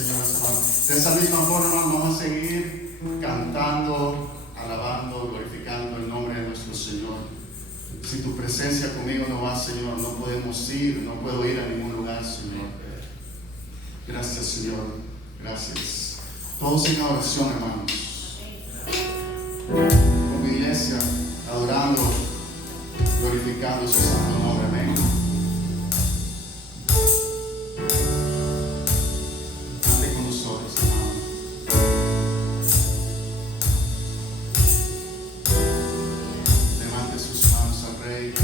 Señor, hermano. De esa misma forma, hermano, vamos a seguir cantando, alabando, glorificando el nombre de nuestro Señor. Si tu presencia conmigo no va, Señor, no podemos ir, no puedo ir a ningún lugar, Señor. Gracias, Señor. Gracias. Todos en oración, hermanos. Como iglesia, adorando, glorificando su santo nombre. Amén. Ande con nosotros, hermano. Levante sus manos al Rey.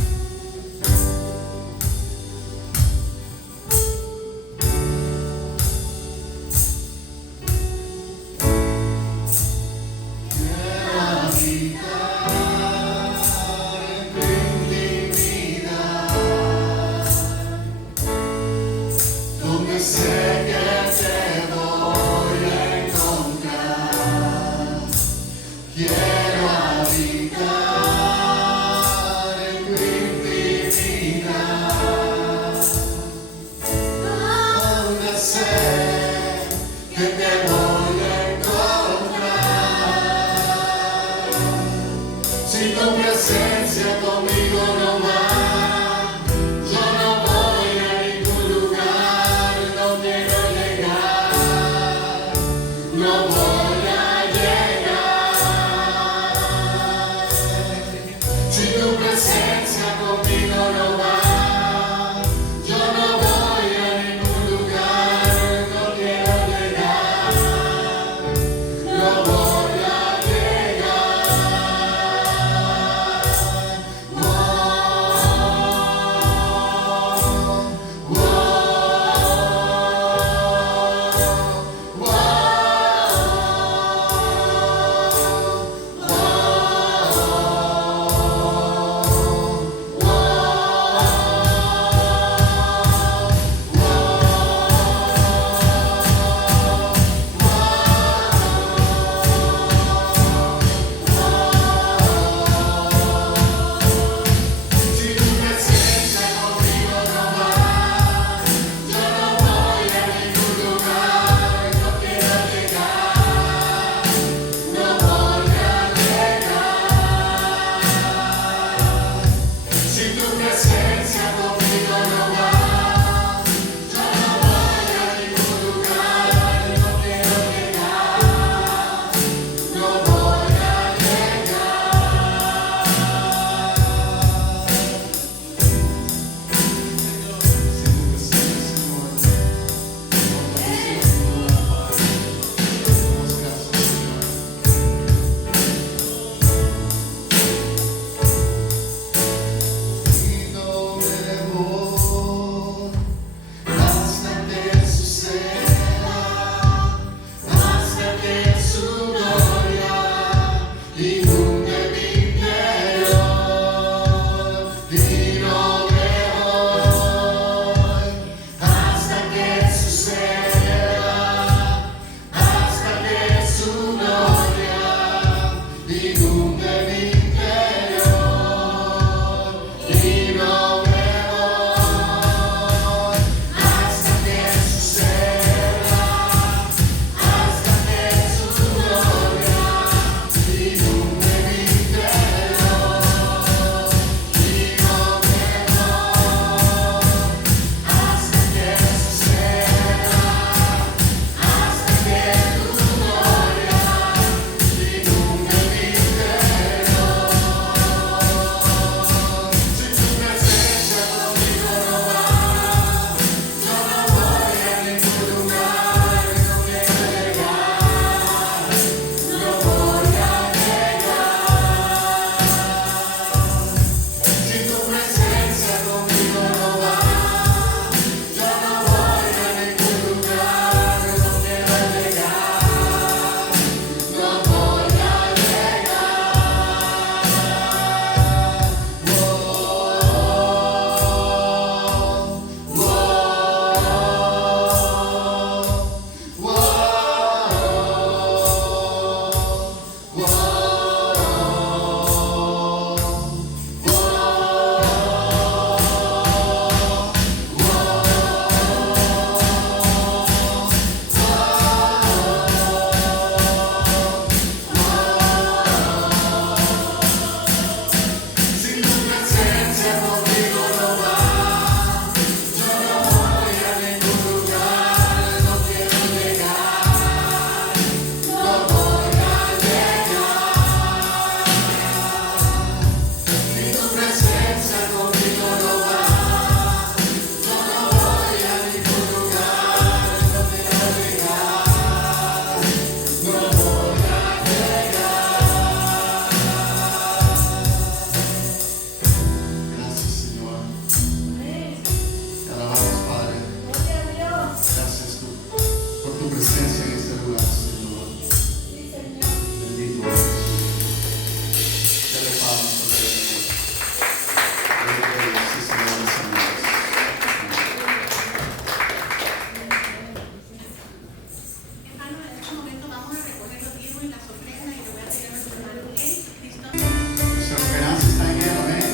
vamos a recoger los diezmos y las ofrendas y le voy a pedir a nuestro hermano Eric Cristo. Nuestra esperanza está en Él, amén.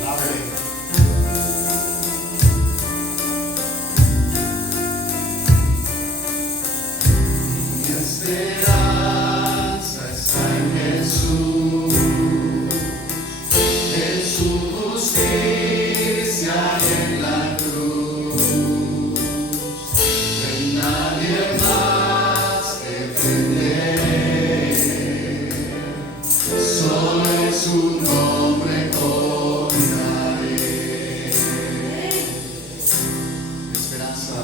Alábele. Mi esperanza está en Jesús, en su justicia y en la cruz. En nadie más defenderé, solo en su nombre confiaré. Esperanza.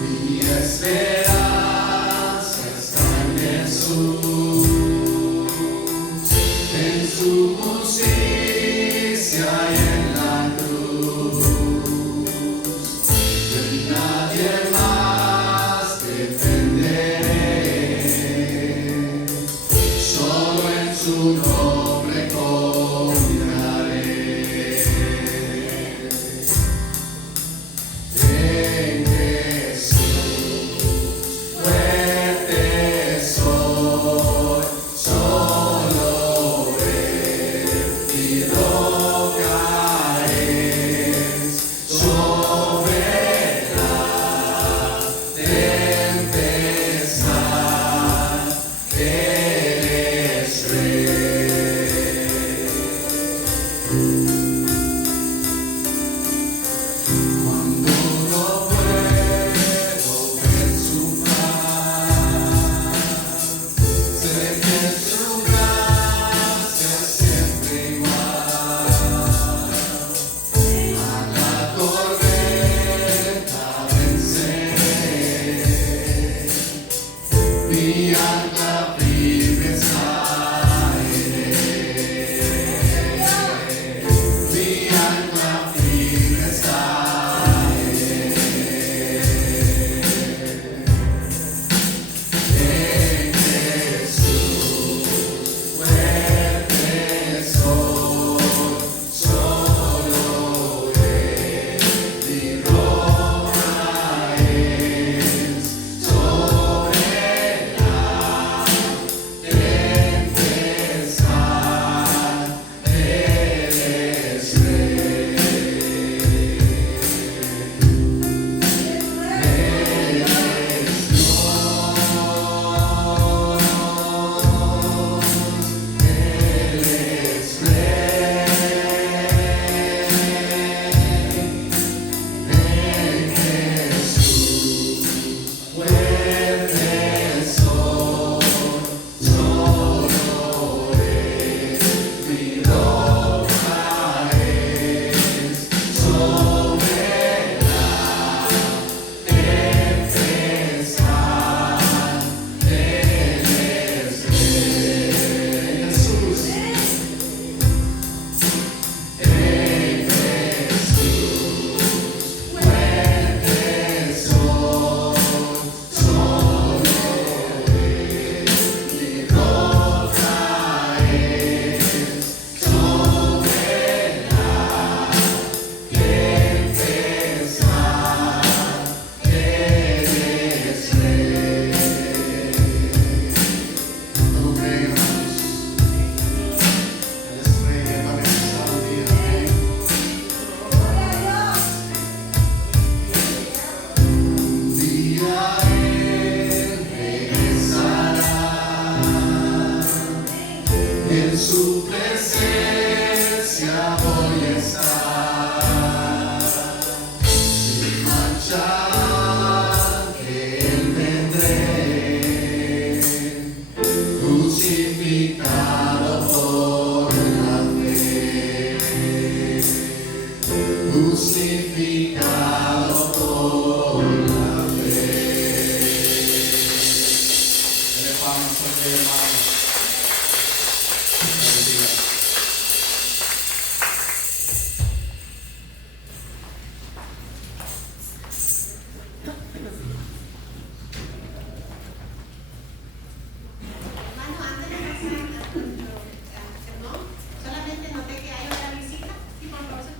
Mi esperanza está en Jesús, en su justicia y en la cruz. De nadie más defenderé, solo en su nombre confiaré. En Jesús fuerte soy, solo Él mi roca es, sobre la tempestad Él es Rey. Cuando no puedo ver su paz, sé que su gracia es siempre igual. A la tormenta venceré, mi ancla firme está en Él. Mi ancla firme está en Jesús, fuerte soy, solo Él mi roca es, sobre la tempestad Él es Rey. En su presencia voy a estar, sin mancha que Él vendré, crucificado por la fe, crucificado por la fe. Dele palmas a Él, hermano. Hermano, antes de pasar a nuestro sermón, solamente noté que hay otra visita. Sí, por favor, se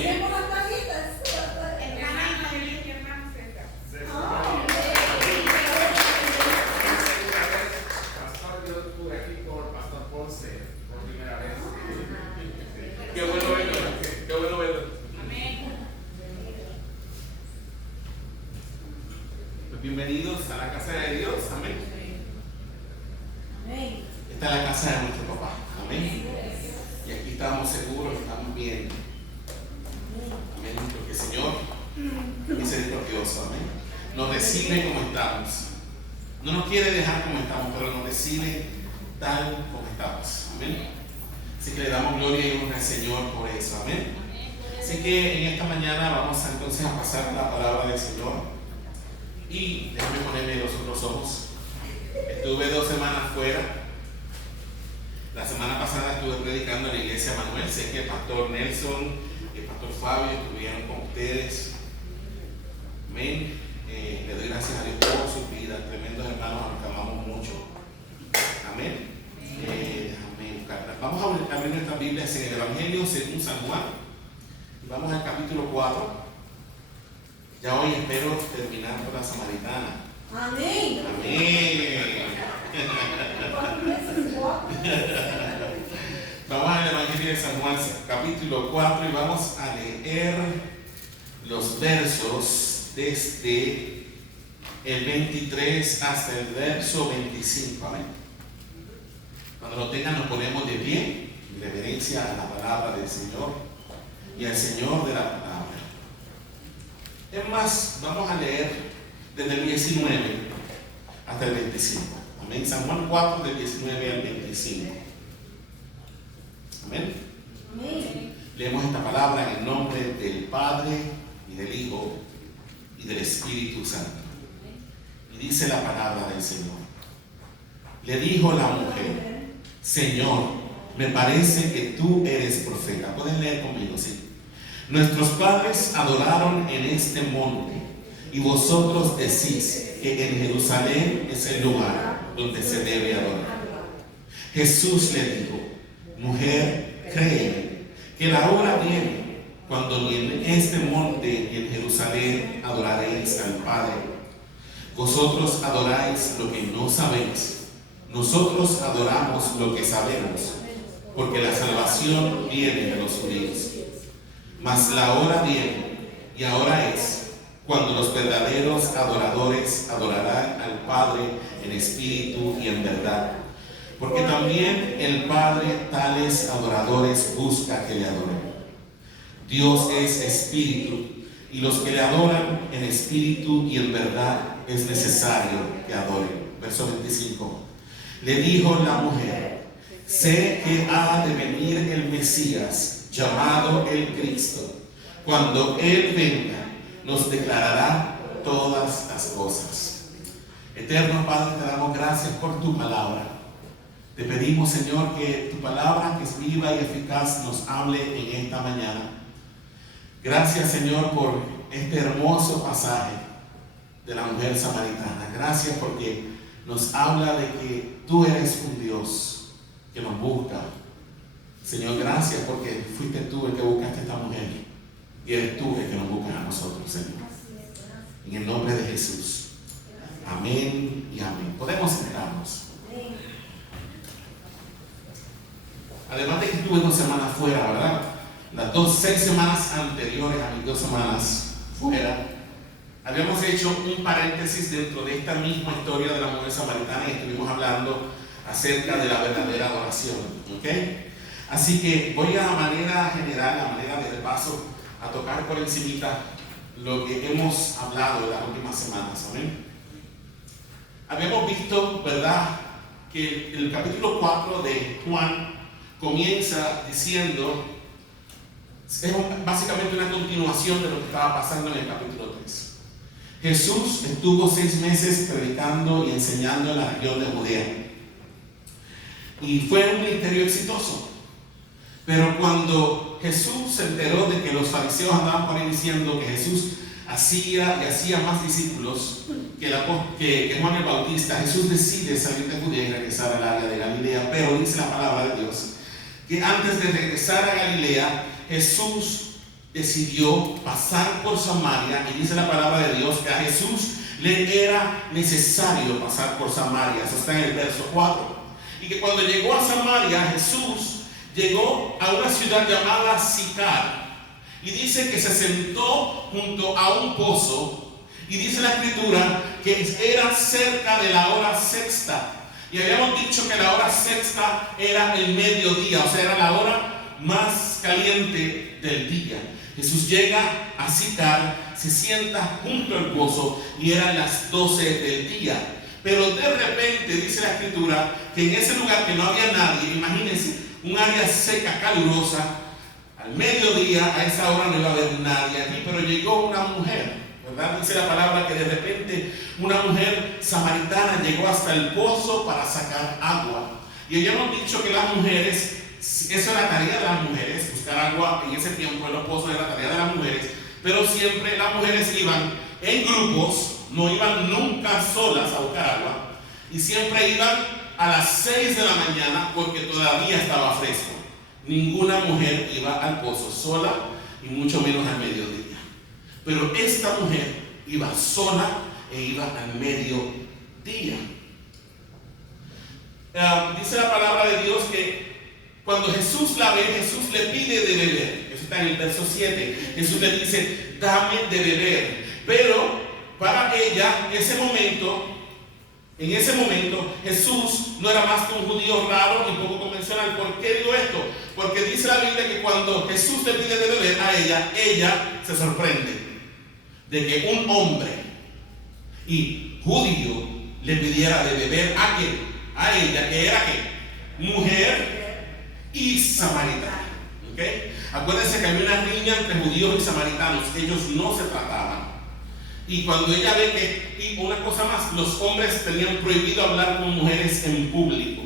Amén. Pastor, yo estuve aquí con Pastor Ponce por primera vez. Qué bueno verlo. Qué bueno verlo. Pues bienvenidos a la casa de Dios. Amén. Esta es la casa de nuestro papá. Amén. Y aquí estamos seguros, estamos bien. Amén. Porque el Señor es misericordioso. Amén. Nos recibe como estamos. No nos quiere dejar como estamos, pero nos recibe tal como estamos. Amén. Así que le damos gloria y honra al Señor por eso. Amén. Así que en esta mañana vamos entonces a pasar la palabra del Señor. Y déjame ponerme los otros ojos. Estuve 2 semanas fuera. La semana pasada estuve predicando en la iglesia Manuel. Sé que el pastor Nelson y el pastor Fabio estuvieron con ustedes. Amén. Le doy gracias a Dios por su vida. Tremendos hermanos a los que amamos mucho. Amén. Amén. Vamos a abrir nuestras Biblias en el Evangelio según San Juan. Y vamos al capítulo 4. Ya hoy espero terminar con la Samaritana. Amén. Amén. Vamos al Evangelio de San Juan, capítulo 4, y vamos a leer los versos desde el 23 hasta el verso 25. Amén. Cuando lo tengan, nos ponemos de pie en reverencia a la palabra del Señor y al Señor de la palabra. Es más, vamos a leer desde el 19 hasta el 25. Amén. San Juan 4, del 19 al 25. Amén. Amén. Leemos esta palabra en el nombre del Padre y del Hijo y del Espíritu Santo. Y dice la palabra del Señor. Le dijo la mujer: Señor, me parece que tú eres profeta. Pueden leer conmigo, sí. Nuestros padres adoraron en este monte, y vosotros decís que en Jerusalén es el lugar donde se debe adorar. Jesús le dijo: Mujer, créeme que la hora viene cuando ni en este monte ni en Jerusalén adoraréis al Padre. Vosotros adoráis lo que no sabéis. Nosotros adoramos lo que sabemos, porque la salvación viene de los judíos. Mas la hora viene, y ahora es, cuando los verdaderos adoradores adorarán al Padre en espíritu y en verdad. Porque también el Padre tales adoradores busca que le adoren. Dios es espíritu, y los que le adoran en espíritu y en verdad es necesario que adoren. Verso 25. Le dijo la mujer: sé que ha de venir el Mesías, llamado el Cristo. Cuando Él venga, nos declarará todas las cosas. Eterno Padre, te damos gracias por tu palabra. Te pedimos, Señor, que tu palabra, que es viva y eficaz, nos hable en esta mañana. Gracias, Señor, por este hermoso pasaje de la mujer samaritana. Gracias porque nos habla de que tú eres un Dios que nos busca. Señor, gracias porque fuiste tú el que buscaste a esta mujer y eres tú el que nos busca a nosotros, Señor. En el nombre de Jesús. Amén y amén. Podemos sentarnos. Además de que estuve 2 semanas fuera, ¿verdad? Las 6 semanas anteriores a mis 2 semanas fuera, habíamos hecho un paréntesis dentro de esta misma historia de la mujer samaritana y estuvimos hablando acerca de la verdadera adoración. ¿Ok? Así que voy a manera general, a manera de repaso, a tocar por encimita lo que hemos hablado en las últimas semanas. ¿Amén? Habíamos visto, ¿verdad?, que el capítulo 4 de Juan comienza diciendo, es básicamente una continuación de lo que estaba pasando en el capítulo 3. Jesús estuvo 6 meses predicando y enseñando en la región de Judea. Y fue un ministerio exitoso. Pero cuando Jesús se enteró de que los fariseos andaban por ahí diciendo que Jesús hacía más discípulos que Juan el Bautista, Jesús decide salir de Judea y regresar al área de Galilea. Pero dice la palabra de Dios que antes de regresar a Galilea, Jesús decidió pasar por Samaria, y dice la palabra de Dios que a Jesús le era necesario pasar por Samaria. Eso está en el verso 4. Y que cuando llegó a Samaria, Jesús llegó a una ciudad llamada Sicar. Y dice que se sentó junto a un pozo. Y dice la escritura que era cerca de la hora sexta. Y habíamos dicho que la hora sexta era el mediodía, o sea, era la hora más caliente del día. Jesús llega a Sicar, se sienta junto al pozo y eran las 12 del día. Pero de repente dice la escritura que en ese lugar que no había nadie, imagínense, un área seca, calurosa, al mediodía, a esa hora no iba a haber nadie aquí, pero llegó una mujer, ¿verdad? Dice la palabra que de repente una mujer samaritana llegó hasta el pozo para sacar agua. Y habíamos dicho que las mujeres, esa era la tarea de las mujeres, buscar agua en ese tiempo en los pozos era la tarea de las mujeres, pero siempre las mujeres iban en grupos, no iban nunca solas a buscar agua, y siempre iban a las 6 de la mañana porque todavía estaba fresco. Ninguna mujer iba al pozo sola y mucho menos al mediodía. Pero esta mujer iba sola e iba al mediodía. Dice la palabra de Dios que cuando Jesús la ve, Jesús le pide de beber. Eso está en el verso 7. Jesús le dice, dame de beber. Pero para ella, en ese momento, Jesús no era más que un judío raro y poco convencional. ¿Por qué digo esto? Porque dice la Biblia que cuando Jesús le pide de beber a ella se sorprende de que un hombre y judío le pidiera de beber a quién, a ella, que era ¿qué? Mujer y samaritana. ¿Okay? Acuérdense que había una riña entre judíos y samaritanos, ellos no se trataban. Y cuando ella ve que, y una cosa más, los hombres tenían prohibido hablar con mujeres en público.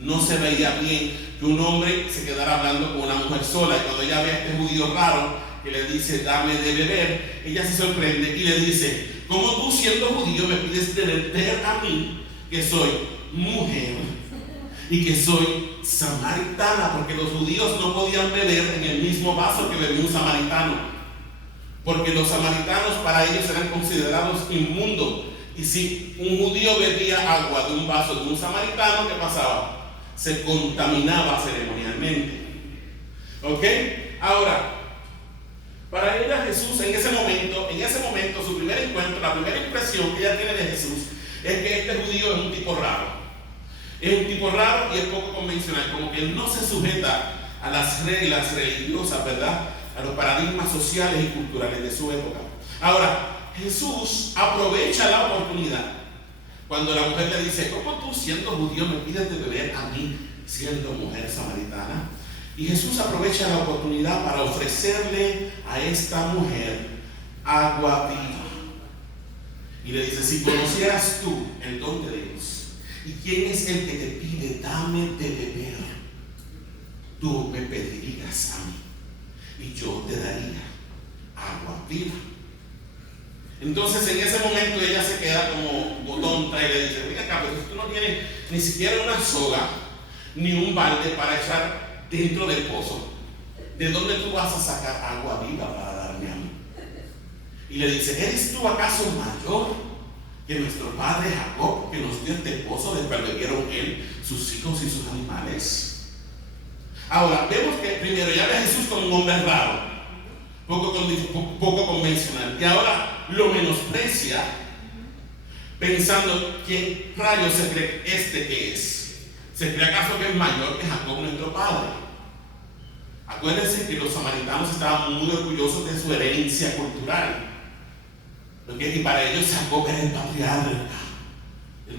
No se veía bien que un hombre se quedara hablando con una mujer sola. Y cuando ella ve a este judío raro que le dice, dame de beber, ella se sorprende y le dice, ¿cómo tú siendo judío me pides de beber a mí, que soy mujer y que soy samaritana? Porque los judíos no podían beber en el mismo vaso que bebía un samaritano, porque los samaritanos para ellos eran considerados inmundos. Y si un judío bebía agua de un vaso de un samaritano, ¿qué pasaba? Se contaminaba ceremonialmente. ¿Ok? Ahora, para ella Jesús en ese momento, su primer encuentro, la primera impresión que ella tiene de Jesús es que este judío es un tipo raro. Es un tipo raro y es poco convencional, como que no se sujeta a las reglas religiosas, ¿verdad? A los paradigmas sociales y culturales de su época. Ahora, Jesús aprovecha la oportunidad cuando la mujer le dice, ¿cómo tú siendo judío me pides de beber a mí siendo mujer samaritana? Y Jesús aprovecha la oportunidad para ofrecerle a esta mujer agua viva. Y le dice, si conocieras tú el don de Dios, ¿y quién es el que te pide, dame de beber? Tú me pedirías a mí y yo te daría agua viva. Entonces en ese momento ella se queda como tonta y le dice, mira acá, pero tú no tienes ni siquiera una soga ni un balde para echar dentro del pozo. ¿De dónde tú vas a sacar agua viva para darme a mí? Y le dice, ¿eres tú acaso mayor que nuestro padre Jacob, que nos dio este pozo del cual bebieron él, sus hijos y sus animales? Ahora, vemos que primero ya ve a Jesús como un hombre raro, poco convencional, y ahora lo menosprecia, pensando, ¿quién rayos se cree que es? ¿Se cree acaso que es mayor que Jacob, nuestro padre? Acuérdense que los samaritanos estaban muy orgullosos de su herencia cultural, ¿okay? Y para ellos Jacob era el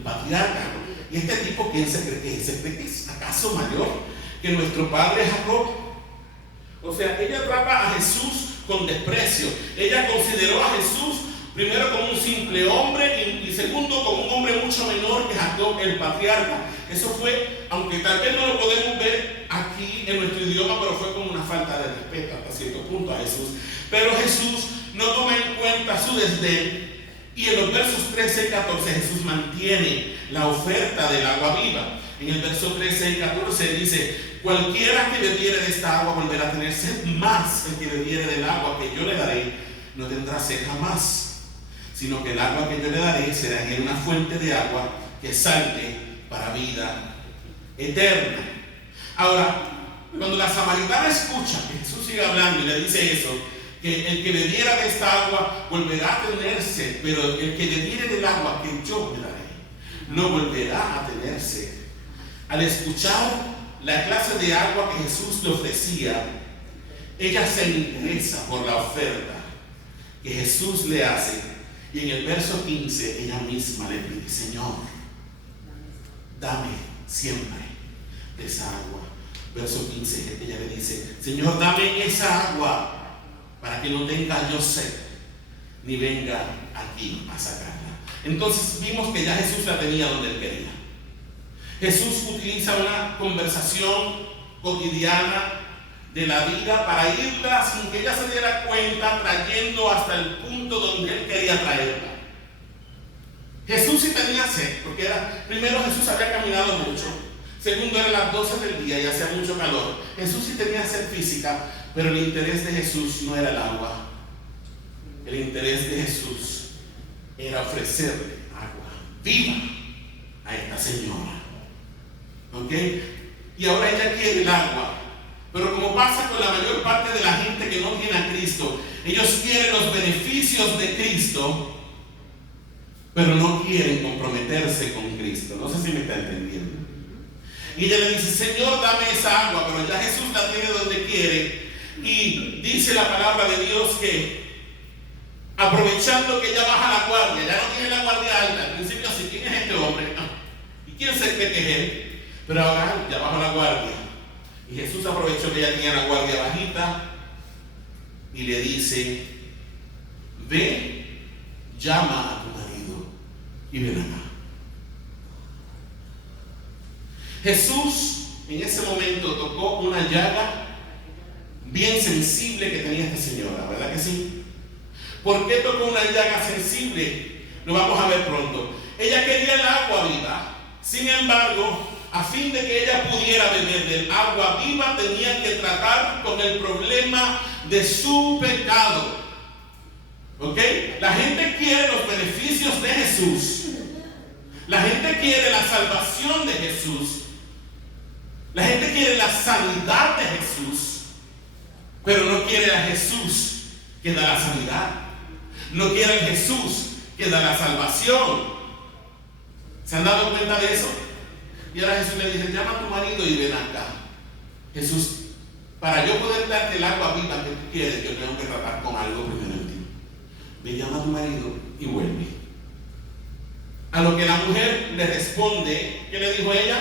patriarca. ¿Y este tipo quién se cree que es? ¿Se cree que es acaso mayor que nuestro padre Jacob? O sea, ella trata a Jesús con desprecio. Ella consideró a Jesús primero como un simple hombre y segundo como un hombre mucho menor que Jacob, el patriarca. Eso fue, aunque tal vez no lo podemos ver aquí en nuestro idioma, pero fue como una falta de respeto hasta cierto punto a Jesús. Pero Jesús no toma en cuenta su desdén, y en los versos 13 y 14 Jesús mantiene la oferta del agua viva. En el verso 13 y 14 dice, cualquiera que bebiere de esta agua volverá a tener sed, más el que bebiere del agua que yo le daré no tendrá sed jamás, sino que el agua que yo le daré será en él una fuente de agua que salte para vida eterna. Ahora, cuando la samaritana escucha que Jesús sigue hablando y le dice eso, que el que bebiera de esta agua volverá a tener sed, pero el que bebiere del agua que yo le daré no volverá a tener sed. Al escuchar la clase de agua que Jesús le ofrecía, ella se interesa por la oferta que Jesús le hace, y en el verso 15 ella misma le pide: Señor, dame siempre de esa agua. Verso 15, ella le dice: Señor, dame esa agua para que no tenga yo sed, ni venga aquí a sacarla. Entonces vimos que ya Jesús la tenía donde él quería. Jesús utiliza una conversación cotidiana de la vida para irla sin que ella se diera cuenta, trayendo hasta el punto donde él quería traerla. Jesús sí tenía sed, porque primero Jesús había caminado mucho, segundo eran las 12 del día y hacía mucho calor. Jesús sí tenía sed física, pero el interés de Jesús no era el agua. El interés de Jesús era ofrecerle agua viva a esta señora. ¿Ok? Y ahora ella quiere el agua. Pero como pasa con la mayor parte de la gente que no tiene a Cristo, ellos quieren los beneficios de Cristo, pero no quieren comprometerse con Cristo. No sé si me está entendiendo. Y ella le dice: Señor, dame esa agua, pero ya Jesús la tiene donde quiere. Y dice la palabra de Dios que, aprovechando que ella baja la guardia, ya no tiene la guardia alta. Al principio, así: ¿quién es este hombre? ¿Y quién se cree que es él? Pero ahora ya baja la guardia. Y Jesús aprovechó que ella tenía la guardia bajita y le dice: ve, llama a tu marido y ven acá. Jesús en ese momento tocó una llaga bien sensible que tenía esta señora, ¿verdad que sí? ¿Por qué tocó una llaga sensible? Lo vamos a ver pronto. Ella quería el agua viva. Sin embargo, a fin de que ella pudiera beber del agua viva, tenía que tratar con el problema de su pecado. ¿Ok? La gente quiere los beneficios de Jesús. La gente quiere la salvación de Jesús. La gente quiere la sanidad de Jesús, pero no quiere a Jesús que da la sanidad. No quiere a Jesús que da la salvación. ¿Se han dado cuenta de eso? Y ahora Jesús le dice: llama a tu marido y ven acá. Jesús, para yo poder darte el agua viva que tú quieres, yo tengo que tratar con algo primero en ti. Ve, llama a tu marido y vuelve. A lo que la mujer le responde, ¿qué le dijo ella?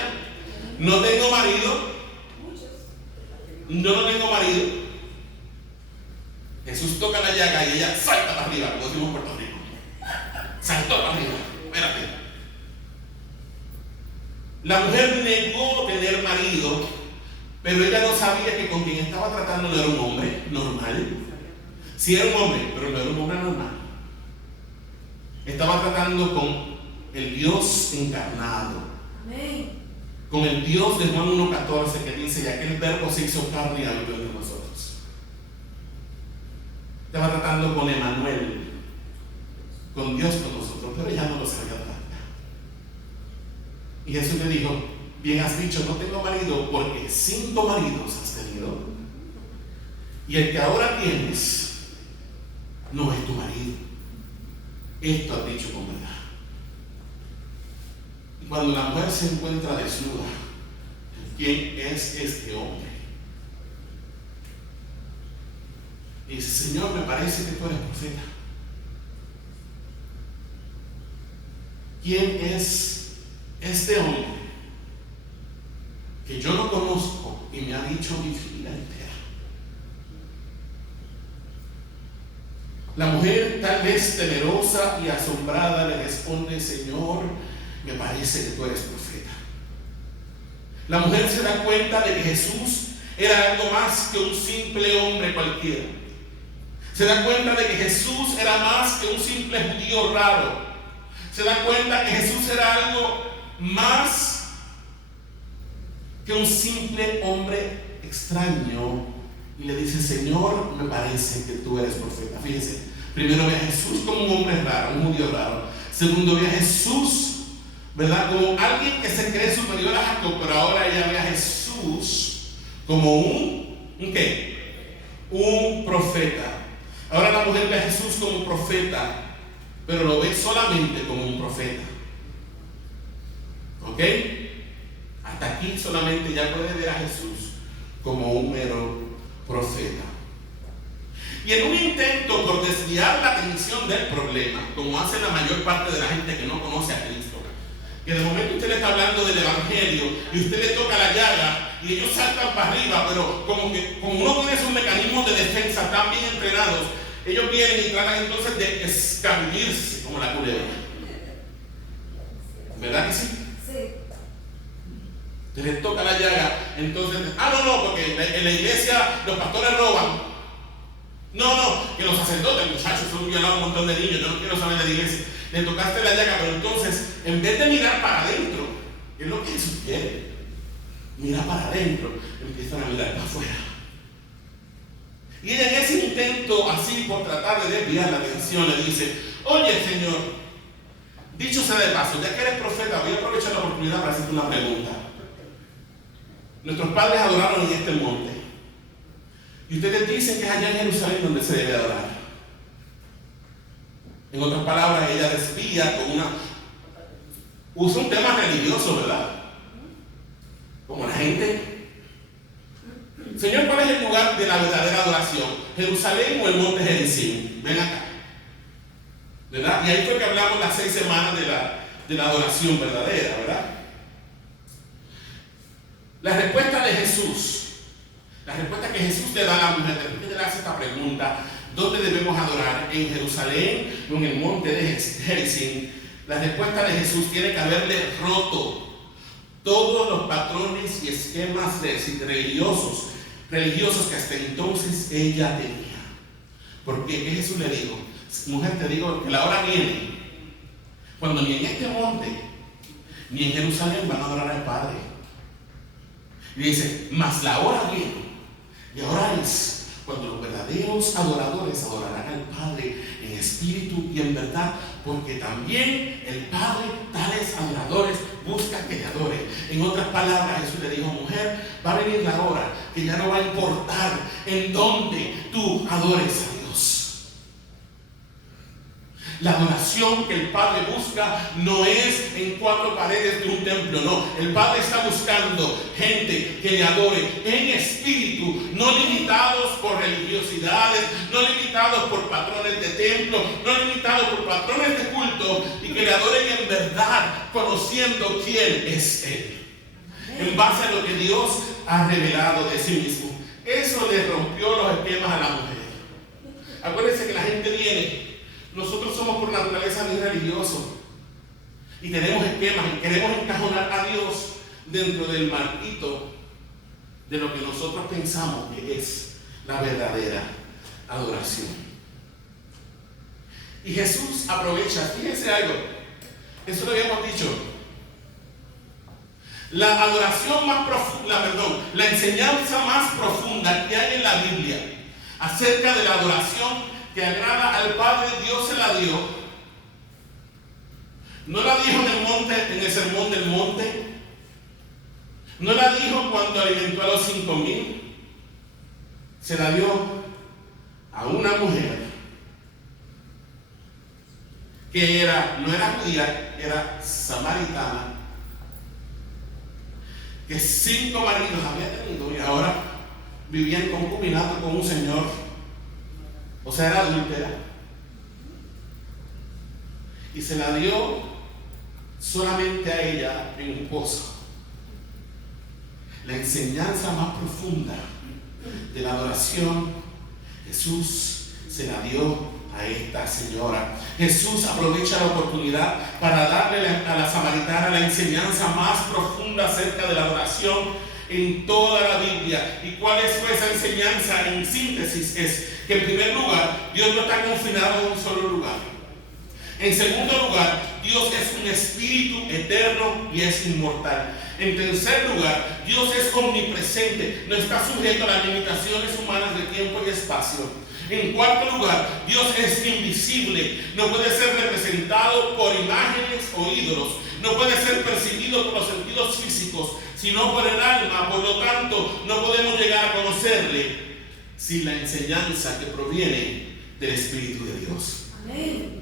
No tengo marido. Yo no tengo marido. Jesús toca la llaga y ella salta para arriba, como decimos en Puerto Rico. Saltó para arriba. Espérate. La mujer negó tener marido, pero ella no sabía que con quien estaba tratando no era un hombre normal. Sí era un hombre, pero no era un hombre normal. Estaba tratando con el Dios encarnado. Amén. Con el Dios de Juan 1:14, que dice: y aquel verbo se hizo carne y habitó entre nosotros. Estaba tratando con Emanuel, con Dios con nosotros, pero ella no lo sabía todavía. Y Jesús le dijo: bien has dicho, no tengo marido, porque 5 maridos has tenido, y el que ahora tienes no es tu marido. Esto has dicho con verdad. Y cuando la mujer se encuentra desnuda, ¿quién es este hombre? Y dice: Señor, me parece que tú eres profeta. ¿Quién es este hombre que yo no conozco y me ha dicho mi vida entera? La mujer, tal vez temerosa y asombrada, le responde: Señor, me parece que tú eres profeta. La mujer se da cuenta de que Jesús era algo más que un simple hombre cualquiera. Se da cuenta de que Jesús era más que un simple judío raro. Se da cuenta que Jesús era algo más que un simple hombre extraño y le dice: Señor, me parece que tú eres profeta. Fíjense, primero ve a Jesús como un hombre raro, un judío raro. Segundo ve a Jesús, ¿verdad?, como alguien que se cree superior a Jacob, pero ahora ella ve a Jesús como un ¿qué? Un profeta. Ahora la mujer ve a Jesús como un profeta, pero lo ve solamente como un profeta. ¿Ok? Hasta aquí solamente ya puede ver a Jesús como un mero profeta. Y en un intento por desviar la atención del problema, como hace la mayor parte de la gente que no conoce a Cristo, que de momento usted le está hablando del Evangelio y usted le toca la llaga y ellos saltan para arriba, pero como uno tiene sus mecanismos de defensa tan bien entrenados, ellos vienen y tratan entonces de escabullirse como la culebra. ¿Verdad que sí? Sí. Se les toca la llaga, entonces, no, porque en la iglesia los pastores roban. No, que los sacerdotes, muchachos, son violados un montón de niños, yo no quiero saber de la iglesia. Le tocaste la llaga, pero entonces, en vez de mirar para adentro, que es lo que Jesús quiere, mira para adentro, empiezan a mirar para afuera. Y en ese intento, así por tratar de desviar la atención, le dice: oye, Señor, dicho sea de paso, ya que eres profeta, voy a aprovechar la oportunidad para hacerte una pregunta. Nuestros padres adoraron en este monte, y ustedes dicen que es allá en Jerusalén donde se debe adorar. En otras palabras, ella desvía usa un tema religioso, ¿verdad? Como la gente. Señor, ¿cuál es el lugar de la verdadera adoración? ¿Jerusalén o el monte Gerizim? Ven acá, ¿verdad? Y ahí fue que hablamos las 6 semanas de la adoración verdadera, ¿verdad? La respuesta de Jesús, la respuesta que Jesús le da a la mujer, después que le hace esta pregunta: ¿dónde debemos adorar? ¿En Jerusalén o en el monte de Gerizim? La respuesta de Jesús tiene que haberle roto todos los patrones y esquemas religiosos que hasta entonces ella tenía. Porque ¿qué Jesús le dijo? Mujer, te digo que la hora viene cuando ni en este monte ni en Jerusalén van a adorar al Padre. Y dice: mas la hora viene, y ahora es cuando los verdaderos adoradores adorarán al Padre en espíritu y en verdad, porque también el Padre tales adoradores busca que le adore. En otras palabras, Jesús le dijo: mujer, va a venir la hora que ya no va a importar en dónde tú adores a Dios. La adoración que el Padre busca no es en 4 paredes de un templo, no. El Padre está buscando gente que le adore en espíritu, no limitados por religiosidades, no limitados por patrones de templo, no limitados por patrones de culto, y que le adoren en verdad, conociendo quién es Él, en base a lo que Dios ha revelado de sí mismo. Eso le rompió los esquemas a la mujer. Acuérdense que la gente viene. Nosotros somos por naturaleza muy religiosos y tenemos esquemas y queremos encajonar a Dios dentro del marquito de lo que nosotros pensamos que es la verdadera adoración. Y Jesús aprovecha, fíjense algo, eso lo habíamos dicho, la adoración más profunda, la enseñanza más profunda que hay en la Biblia acerca de la adoración que agrada al Padre, Dios se la dio. No la dijo en el sermón del monte. No la dijo cuando alimentó a los 5,000. Se la dio a una mujer que no era judía, era samaritana, que 5 maridos había tenido y ahora vivía en concubinato con un señor. O sea, era adúltera. Y se la dio solamente a ella en un pozo. La enseñanza más profunda de la adoración, Jesús se la dio a esta señora. Jesús aprovecha la oportunidad para darle a la samaritana la enseñanza más profunda acerca de la adoración en toda la Biblia. ¿Y cuál fue esa enseñanza? En síntesis, es que en primer lugar, Dios no está confinado en un solo lugar. En segundo lugar, Dios es un espíritu eterno y es inmortal. En tercer lugar, Dios es omnipresente, no está sujeto a las limitaciones humanas de tiempo y espacio. En cuarto lugar, Dios es invisible, no puede ser representado por imágenes o ídolos, no puede ser percibido por los sentidos físicos, sino por el alma. Por lo tanto, no podemos llegar a conocerle sin la enseñanza que proviene del Espíritu de Dios. Amén.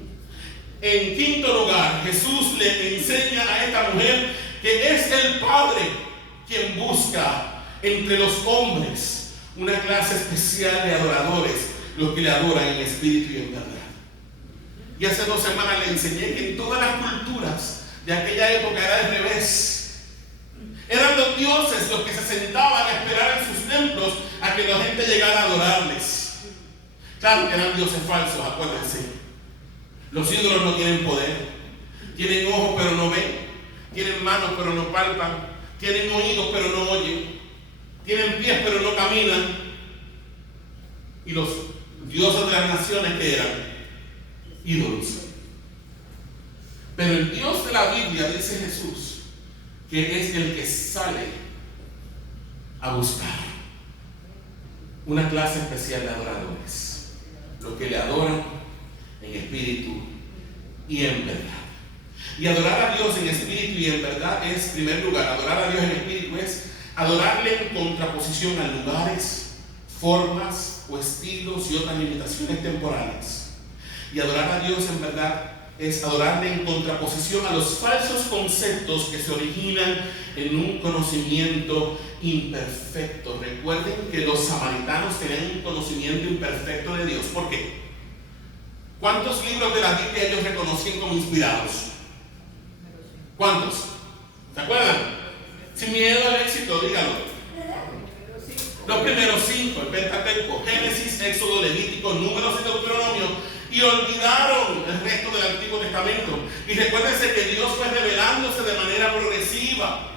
En quinto lugar, Jesús le enseña a esta mujer que es el Padre quien busca entre los hombres una clase especial de adoradores, los que le adoran en espíritu y en verdad. Y hace 2 semanas le enseñé que en todas las culturas de aquella época era al revés. Eran los dioses los que se sentaban a esperar en sus templos a que la gente llegara a adorarles. Claro que eran dioses falsos, acuérdense. Los ídolos no tienen poder, tienen ojos pero no ven, tienen manos pero no palpan, tienen oídos pero no oyen, tienen pies pero no caminan. Y los dioses de las naciones, que eran ídolos. Pero el Dios de la Biblia, dice Jesús, que es el que sale a buscar una clase especial de adoradores, los que le adoran en espíritu y en verdad. Y adorar a Dios en espíritu y en verdad es, en primer lugar, adorar a Dios en espíritu es adorarle en contraposición a lugares, formas o estilos y otras limitaciones temporales. Y adorar a Dios en verdad es adorarle en contraposición a los falsos conceptos que se originan en un conocimiento imperfecto. Recuerden que los samaritanos tenían un conocimiento imperfecto de Dios. ¿Por qué? ¿Cuántos libros de la Biblia ellos reconocían como inspirados? ¿Cuántos? ¿Se acuerdan? Sin miedo al éxito, dígalo. Los primeros 5, el Pentateuco, Génesis, Éxodo, Levítico, Números y Deuteronomio. Y olvidaron el resto del Antiguo Testamento. Y recuérdense que Dios fue revelándose de manera progresiva.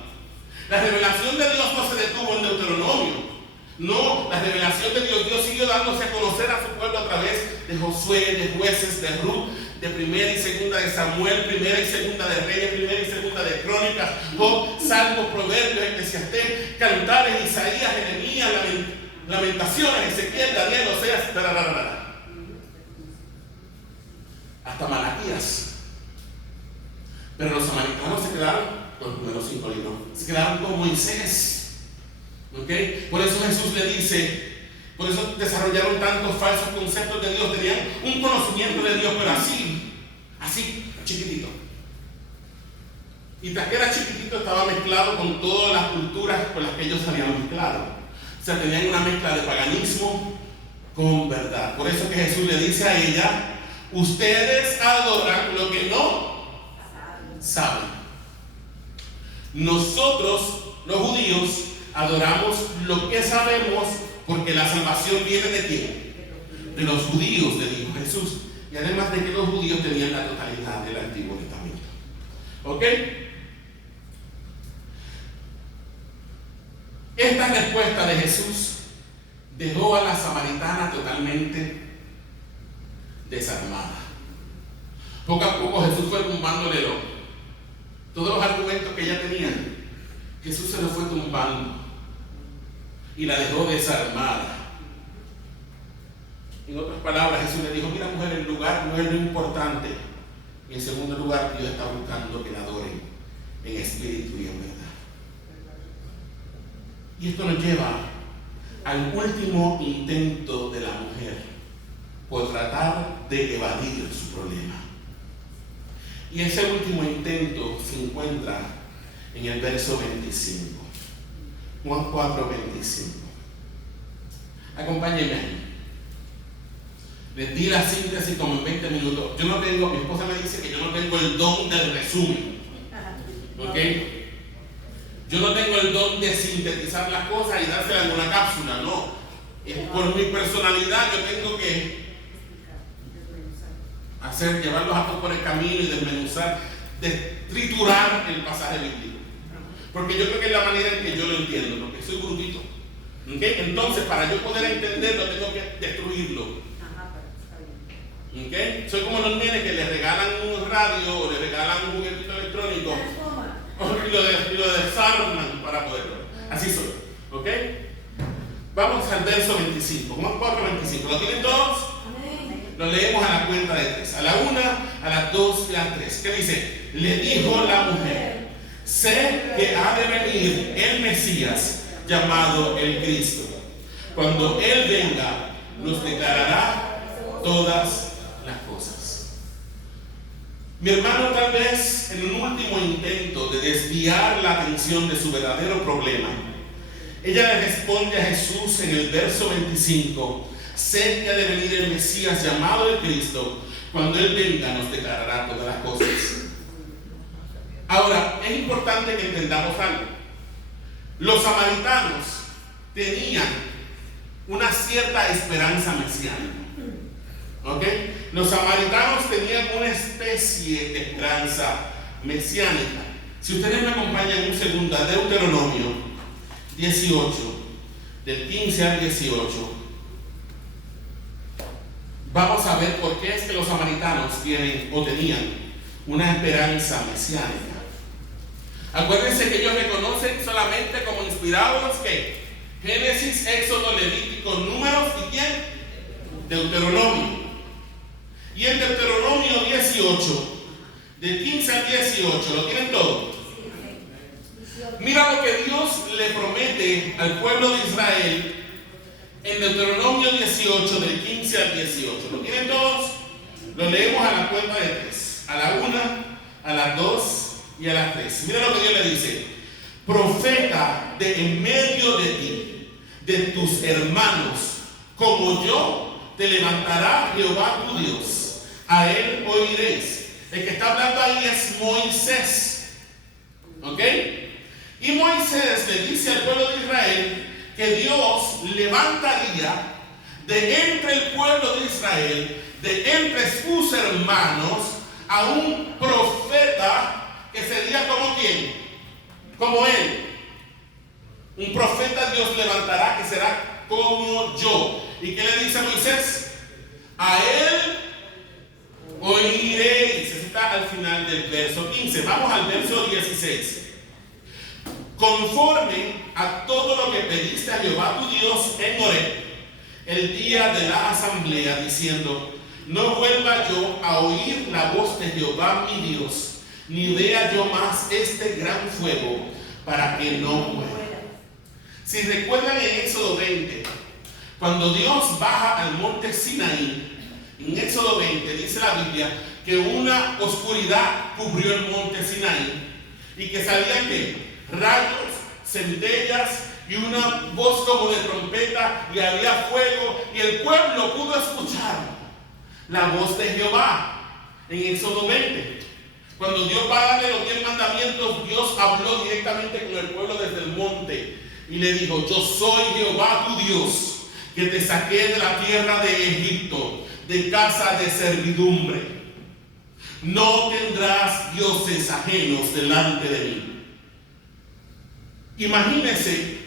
La revelación de Dios no se detuvo en Deuteronomio. No, la revelación de Dios siguió dándose a conocer a su pueblo a través de Josué, de Jueces, de Ruth, de Primera y Segunda de Samuel, Primera y Segunda de Reyes, Primera y Segunda de Crónicas, Job, Salmos, Proverbios, Eclesiastés, Cantares, Isaías, Jeremías, Lamentaciones, Ezequiel, Daniel, Oseas, hasta Malaquías. Pero los samaritanos se quedaron con los primeros 5 libros, se quedaron con Moisés. ¿Okay? Por eso Jesús le dice, por eso desarrollaron tantos falsos conceptos de Dios. Tenían un conocimiento de Dios, pero así, chiquitito. Y tras que era chiquitito estaba mezclado con todas las culturas con las que ellos habían mezclado. O sea, tenían una mezcla de paganismo con verdad. Por eso que Jesús le dice a ella, ustedes adoran lo que no saben. Nosotros, los judíos, adoramos lo que sabemos, porque la salvación viene ¿de quién? De los judíos, le dijo Jesús. Y además de que los judíos tenían la totalidad del Antiguo Testamento. ¿Ok? Esta respuesta de Jesús dejó a la samaritana totalmente desarmada. Poco a poco Jesús fue tumbándole todos los argumentos que ella tenía. Jesús se los fue tumbando y la dejó desarmada. En otras palabras, Jesús le dijo, mira mujer, el lugar no es lo importante. Y en segundo lugar, Dios está buscando que la adoren en espíritu y en verdad. Y esto nos lleva al último intento de la mujer por tratar de evadir su problema. Y ese último intento se encuentra en el verso 25. Juan 4, 25. Acompáñenme ahí. Les di la síntesis como en 20 minutos. Mi esposa me dice que yo no tengo el don del resumen. ¿Ok? Yo no tengo el don de sintetizar las cosas y dárselas en una cápsula, no. Por mi personalidad yo tengo que llevarlos a todos por el camino y desmenuzar, triturar el pasaje bíblico. Porque yo creo que es la manera en que yo lo entiendo, porque soy brutito. ¿Okay? Entonces, para yo poder entenderlo, tengo que destruirlo. ¿Okay? Soy como los nenes que le regalan un radio o le regalan un juguetito electrónico. y lo desarman para poderlo. Así soy. ¿Ok? Vamos al verso 25. Juan 4:25. ¿Lo tienen todos? Amén. Lo leemos a la cuenta de 3. A la 1, a las 2 y a las 3. ¿Qué dice? Le dijo la mujer: sé que ha de venir el Mesías, llamado el Cristo. Cuando Él venga, nos declarará todas las cosas. Mi hermano, tal vez en un último intento de desviar la atención de su verdadero problema, ella le responde a Jesús en el verso 25: sé que ha de venir el Mesías, llamado el Cristo. Cuando Él venga, nos declarará todas las cosas. Ahora, es importante que entendamos algo. Los samaritanos tenían una cierta esperanza mesiánica. ¿Ok? Los samaritanos tenían una especie de esperanza mesiánica. Si ustedes me acompañan un segundo a Deuteronomio 18, del 15 al 18, vamos a ver por qué es que los samaritanos tienen o tenían una esperanza mesiánica. Acuérdense que ellos reconocen solamente como inspirados que Génesis, Éxodo, Levítico, Números y ¿quién? Deuteronomio. Y en Deuteronomio 18, de 15 al 18, ¿lo tienen todo? Mira lo que Dios le promete al pueblo de Israel en Deuteronomio 18, del 15 al 18. ¿Lo tienen todos? Lo leemos a la cuenta de 3. A la 1, a las 2 y a las 3. Mira lo que Dios le dice: profeta de en medio de ti, de tus hermanos, como yo, te levantará Jehová tu Dios. A él oiréis. El que está hablando ahí es Moisés. ¿Ok? Y Moisés le dice al pueblo de Israel que Dios levantaría de entre el pueblo de Israel, de entre sus hermanos, a un profeta que sería como quién, como él. Un profeta Dios levantará que será como yo. ¿Y qué le dice a Moisés? A él oiréis. Eso está al final del verso 15. Vamos al verso 16. Conforme a todo lo que pediste a Jehová tu Dios en Horeb, el día de la asamblea, diciendo: no vuelva yo a oír la voz de Jehová mi Dios, ni vea yo más este gran fuego, para que no muera. Si recuerdan en Éxodo 20, cuando Dios baja al monte Sinaí, en Éxodo 20 dice la Biblia que una oscuridad cubrió el monte Sinaí y que salían ¿qué? Rayos, centellas y una voz como de trompeta, y había fuego, y el pueblo pudo escuchar la voz de Jehová en Éxodo 20. Cuando Dios va a darle los 10 mandamientos, Dios habló directamente con el pueblo desde el monte y le dijo: yo soy Jehová tu Dios, que te saqué de la tierra de Egipto, de casa de servidumbre. No tendrás dioses ajenos delante de mí. Imagínense,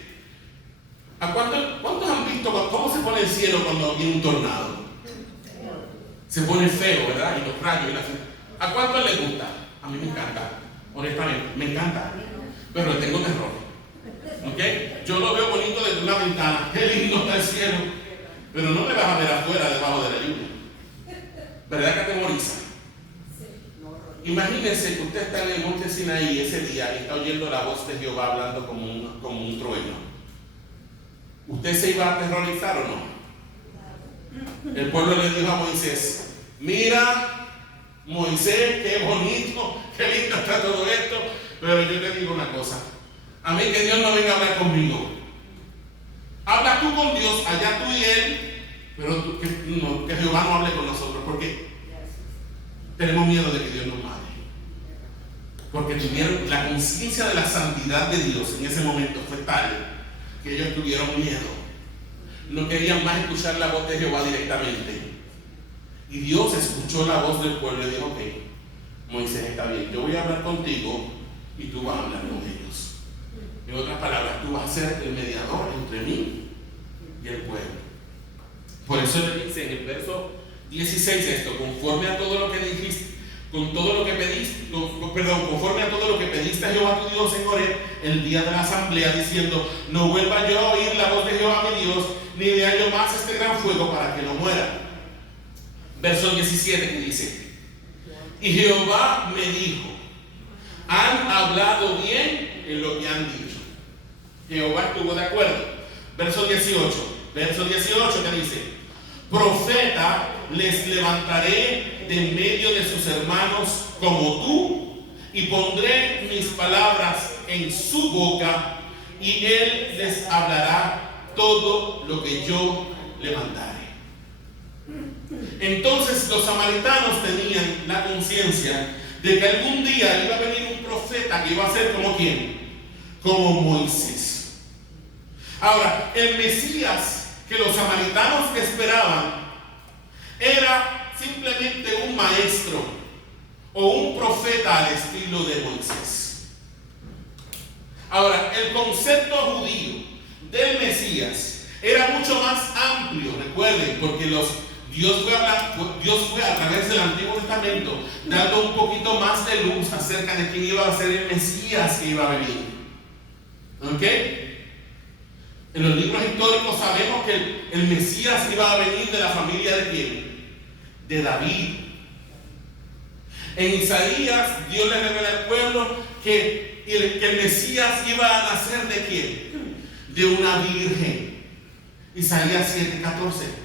¿cuántos han visto cómo se pone el cielo cuando viene un tornado? Se pone feo, ¿verdad? Y los rayos y la... ¿A cuántos les gusta? A mí me encanta, honestamente, me encanta, pero le tengo terror. ¿Ok? Yo lo veo bonito desde una ventana, qué lindo está el cielo, pero no me vas a ver afuera debajo de la lluvia. ¿Verdad que atemoriza? Imagínense que usted está en el monte Sinaí ese día y está oyendo la voz de Jehová hablando como un trueno. ¿Usted se iba a aterrorizar o no? El pueblo le dijo a Moisés: mira, Moisés, qué bonito, qué lindo está todo esto, pero yo te digo una cosa: a mí que Dios no venga a hablar conmigo. Habla tú con Dios, allá tú y él, pero que Jehová no hable con nosotros, porque tenemos miedo de que Dios nos mate. Porque tuvieron la conciencia de la santidad de Dios en ese momento fue tal que ellos tuvieron miedo. No querían más escuchar la voz de Jehová directamente. Y Dios escuchó la voz del pueblo y dijo: ok, Moisés, está bien, yo voy a hablar contigo y tú vas a hablar con ellos. En otras palabras, tú vas a ser el mediador entre mí y el pueblo. Por eso le dice en el verso 16 esto: conforme a todo lo que dijiste, conforme a todo lo que pediste a Jehová tu Dios en Horeb el día de la asamblea, diciendo: no vuelva yo a oír la voz de Jehová mi Dios, ni vea yo más este gran fuego para que no muera. Verso 17 que dice: y Jehová me dijo: han hablado bien en lo que han dicho. Jehová estuvo de acuerdo. Verso 18 que dice: profeta les levantaré de en medio de sus hermanos como tú, y pondré mis palabras en su boca, y él les hablará todo lo que yo le mandaré. Entonces los samaritanos tenían la conciencia de que algún día iba a venir un profeta que iba a ser como ¿quién? Como Moisés. Ahora, el Mesías que los samaritanos esperaban era simplemente un maestro o un profeta al estilo de Moisés. Ahora, el concepto judío del Mesías era mucho más amplio, recuerden, porque Dios fue a través del Antiguo Testamento dando un poquito más de luz acerca de quién iba a ser el Mesías que iba a venir. ¿Ok? En los libros históricos sabemos que el Mesías iba a venir de la familia de ¿quién? De David. En Isaías, Dios le revela al pueblo que el Mesías iba a nacer de ¿quién? De una virgen. Isaías 7:14.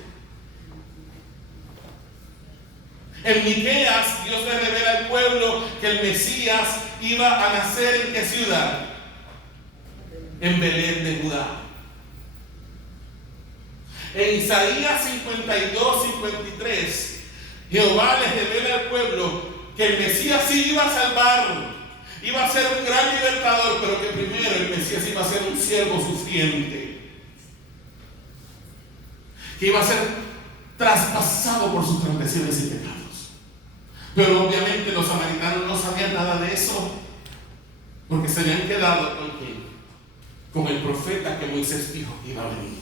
En Miqueas, Dios le revela al pueblo que el Mesías iba a nacer ¿en qué ciudad? En Belén de Judá. En Isaías 52:53, Jehová les revela al pueblo que el Mesías sí iba a salvarlo, iba a ser un gran libertador, pero que primero el Mesías iba a ser un siervo sufriente, que iba a ser traspasado por sus transgresiones y pecados. Pero obviamente los samaritanos no sabían nada de eso, porque se habían quedado con ¿quién? Con el profeta que Moisés dijo que iba a venir.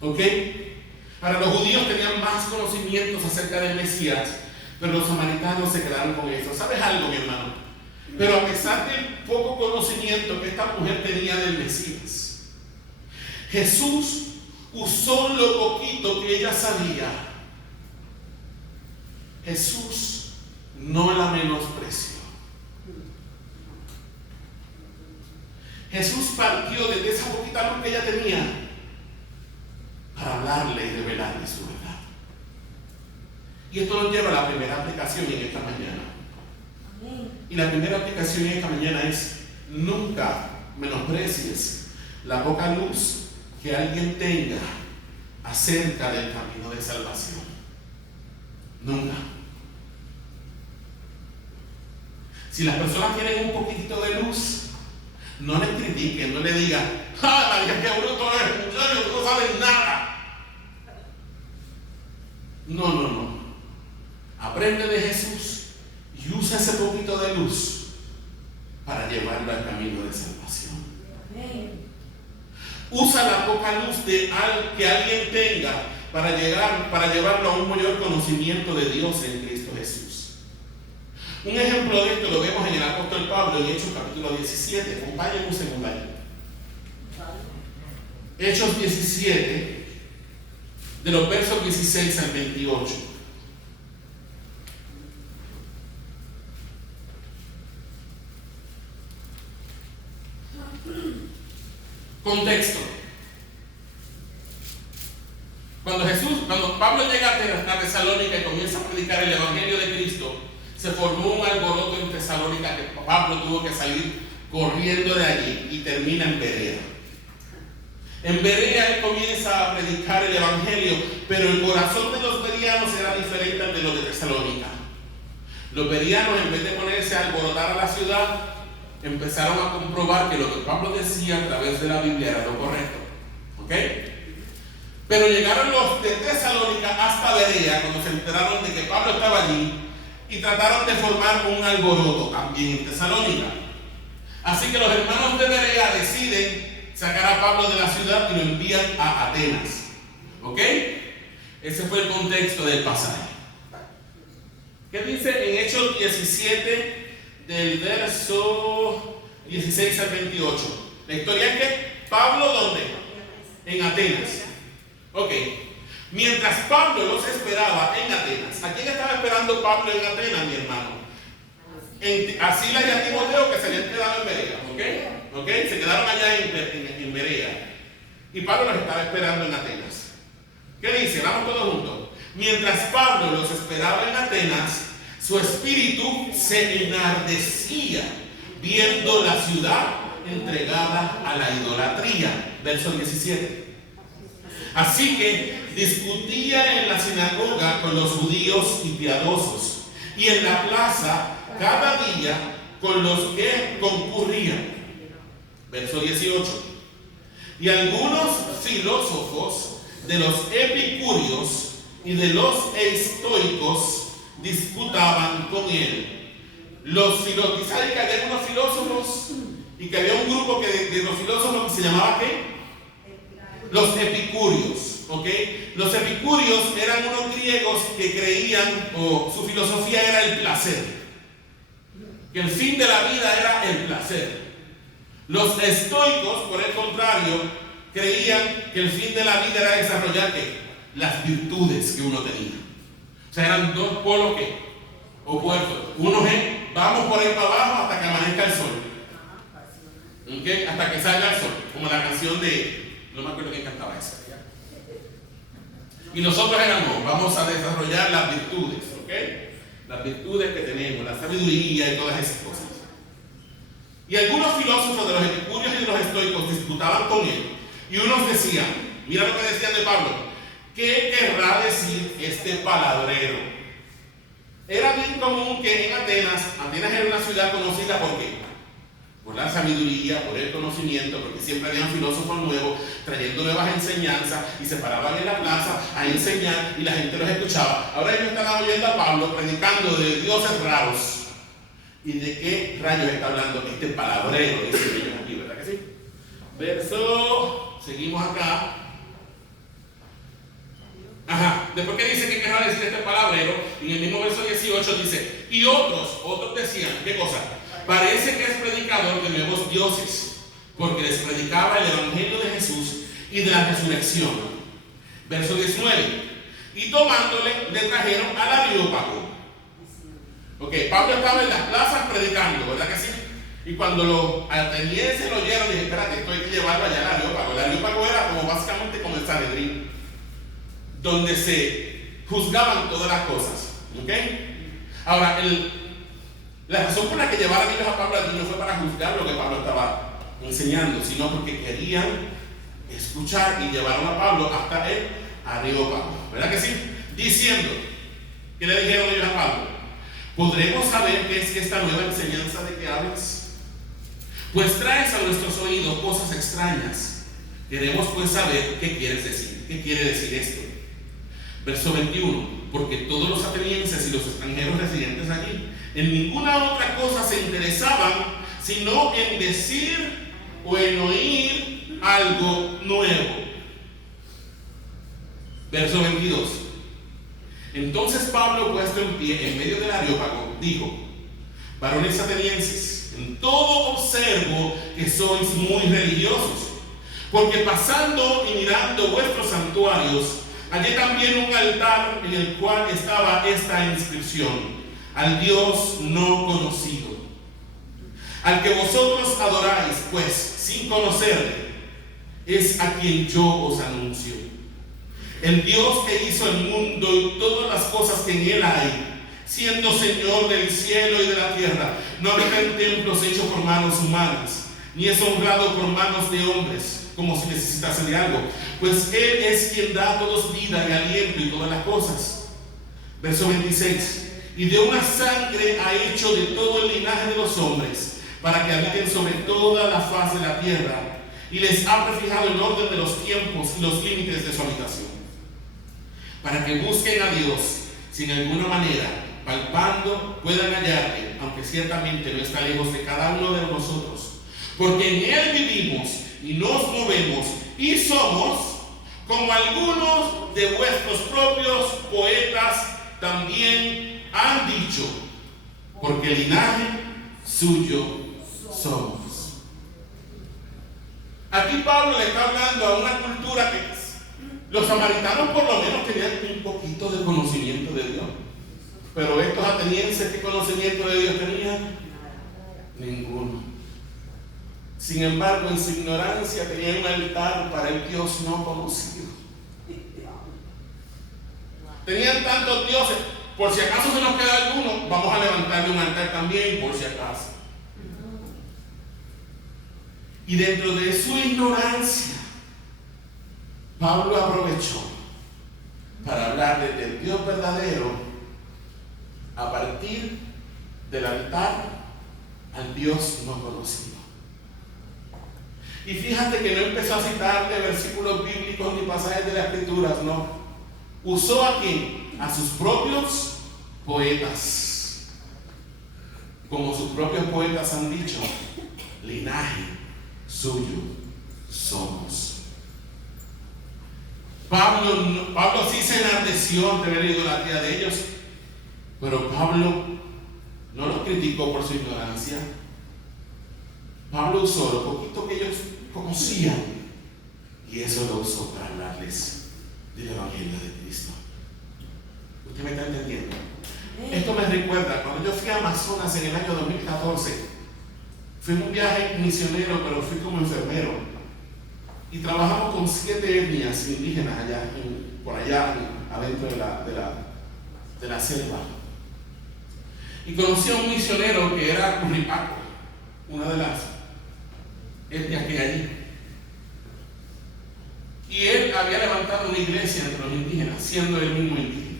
¿Ok? Ahora, los judíos tenían más conocimientos acerca del Mesías, pero los samaritanos se quedaron con eso. ¿Sabes algo, mi hermano? Pero a pesar del poco conocimiento que esta mujer tenía del Mesías, Jesús usó lo poquito que ella sabía. Jesús no la menospreció. Jesús partió desde esa poquita luz que ella tenía para hablarle y revelarle su verdad. Y esto nos lleva a la primera aplicación en esta mañana. Y la primera aplicación en esta mañana es: nunca menosprecies la poca luz que alguien tenga acerca del camino de salvación. Nunca. Si las personas tienen un poquitito de luz, no les critiquen, no le digan: ¡ah, María, qué bruto eres, muchacho, tú no sabes nada! No. Aprende de Jesús y usa ese poquito de luz para llevarlo al camino de salvación. Usa la poca luz que alguien tenga para llevarlo a un mayor conocimiento de Dios en Cristo Jesús. Un ejemplo de esto lo vemos en el apóstol Pablo en Hechos capítulo 17. Acompáñenme un segundo ahí. Hechos 17, de los versos 16 al 28. Contexto. Cuando Pablo llega a Tesalónica y comienza a predicar el Evangelio de Cristo, se formó un alboroto en Tesalónica que Pablo tuvo que salir corriendo de allí y termina en Berea. En Berea él comienza a predicar el Evangelio, pero el corazón de los bereanos era diferente al de los de Tesalónica. Los bereanos, en vez de ponerse a alborotar a la ciudad, empezaron a comprobar que lo que Pablo decía a través de la Biblia era lo correcto. ¿Ok? Pero llegaron los de Tesalónica hasta Berea cuando se enteraron de que Pablo estaba allí y trataron de formar un alboroto también en Tesalónica. Así que los hermanos de Berea deciden sacar a Pablo de la ciudad y lo envían a Atenas. ¿Ok? Ese fue el contexto del pasaje. ¿Qué dice en Hechos 17, del verso 16 al 28? La historia es que Pablo, ¿dónde? En Atenas. Ok. Mientras Pablo los esperaba en Atenas. ¿A quién estaba esperando Pablo en Atenas, mi hermano? A Silas y a Timoteo, que se habían quedado en Berea. ¿Ok? Se quedaron allá en Berea. Y Pablo los estaba esperando en Atenas. ¿Qué dice? Vamos todos juntos. Mientras Pablo los esperaba en Atenas, su espíritu se enardecía viendo la ciudad entregada a la idolatría. Verso 17. Así que discutía en la sinagoga con los judíos y piadosos, y en la plaza cada día con los que concurrían. Verso 18. Y algunos filósofos de los epicúreos y de los estoicos disputaban con él. ¿Saben que había unos filósofos? Y que había un grupo de los filósofos que se llamaba ¿qué? Los epicúreos. ¿Ok? Los epicúreos eran unos griegos que creían, o su filosofía era el placer, que el fin de la vida era el placer. Los estoicos, por el contrario, creían que el fin de la vida era desarrollar ¿qué? Las virtudes que uno tenía. O sea, eran dos polos ¿qué? Opuestos. Uno es, vamos por ahí para abajo hasta que amanezca el sol. ¿Okay? Hasta que salga el sol. Como la canción de, no me acuerdo quién cantaba esa. Y nosotros éramos, vamos a desarrollar las virtudes. ¿Ok? Las virtudes que tenemos, la sabiduría y todas esas cosas. Y algunos filósofos de los epicúreos y de los estoicos disputaban con él. Y unos decían, mira lo que decían de Pablo, ¿qué querrá decir este palabrero? Era bien común que en Atenas era una ciudad conocida ¿por qué? Por la sabiduría, por el conocimiento, porque siempre habían filósofos nuevos trayendo nuevas enseñanzas y se paraban en la plaza a enseñar y la gente los escuchaba. Ahora ellos están oyendo a Pablo predicando de dioses raros. ¿Y de qué rayos está hablando este palabrero? Dice ellos aquí, ¿verdad que sí? Seguimos acá. Después que dice que querrá decir este palabrero, en el mismo verso 18 dice, y otros decían, ¿qué cosa? Parece que es predicador de nuevos dioses, porque les predicaba el evangelio de Jesús y de la resurrección. Verso 19, y tomándole le trajeron al Areópago. Ok, Pablo estaba en las plazas predicando, ¿verdad que sí? Y cuando los atenienses lo oyeron, dije, espérate, esto hay que llevarlo allá al Areópago. El Areópago era como básicamente como el Sanedrín, donde se juzgaban todas las cosas. ¿Ok? Ahora, la razón por la que llevaron ellos a Pablo allí no fue para juzgar lo que Pablo estaba enseñando, sino porque querían escuchar y llevaron a Pablo hasta el Areópago. ¿Verdad que sí? Diciendo, ¿qué le dijeron ellos a Pablo? ¿Podremos saber qué es esta nueva enseñanza de que hablas? Pues traes a nuestros oídos cosas extrañas. Queremos pues saber qué quieres decir. ¿Qué quiere decir esto? Verso 21. Porque todos los atenienses y los extranjeros residentes allí en ninguna otra cosa se interesaban sino en decir o en oír algo nuevo. Verso 22. Entonces Pablo, puesto en pie en medio del Areópago, dijo: varones atenienses, en todo observo que sois muy religiosos, porque pasando y mirando vuestros santuarios, hallé también un altar en el cual estaba esta inscripción: al Dios no conocido, al que vosotros adoráis, pues sin conocerle, es a quien yo os anuncio. El Dios que hizo el mundo y todas las cosas que en él hay, siendo Señor del cielo y de la tierra, no habita en templos hechos por manos humanas, ni es honrado por manos de hombres, como si necesitase de algo, pues Él es quien da a todos vida y aliento y todas las cosas. Verso 26. Y de una sangre ha hecho de todo el linaje de los hombres, para que habiten sobre toda la faz de la tierra, y les ha prefijado el orden de los tiempos y los límites de su habitación, para que busquen a Dios, si en alguna manera, palpando, puedan hallarle, aunque ciertamente no está lejos de cada uno de nosotros, porque en Él vivimos y nos movemos y somos, como algunos de vuestros propios poetas también han dicho, porque linaje suyo somos. Aquí Pablo le está hablando a una cultura que los samaritanos por lo menos tenían un poquito de conocimiento de Dios. Pero estos atenienses, ¿qué conocimiento de Dios tenían? Ninguno. Sin embargo, en su ignorancia tenían un altar para el Dios no conocido. Tenían tantos dioses, por si acaso se nos queda alguno, vamos a levantarle un altar también, por si acaso. Y dentro de su ignorancia, Pablo aprovechó para hablarle del Dios verdadero a partir del altar al Dios no conocido. Y fíjate que no empezó a citarle versículos bíblicos ni pasajes de las Escrituras, no. Usó a quién? A sus propios poetas. Como sus propios poetas han dicho, linaje suyo somos. Pablo sí se enardeció ante la idolatría de ellos, pero Pablo no los criticó por su ignorancia. Pablo usó lo poquito que ellos conocían y eso lo usó para hablarles del Evangelio de Cristo. ¿Usted me está entendiendo? Esto me recuerda cuando yo fui a Amazonas en el año 2014. Fui en un viaje misionero, pero fui como enfermero. Y trabajamos con 7 etnias indígenas allá, por allá adentro de la selva. Y conocí a un misionero que era Curripaco, una de las etnias que hay allí. Y él había levantado una iglesia entre los indígenas, siendo él mismo indígena.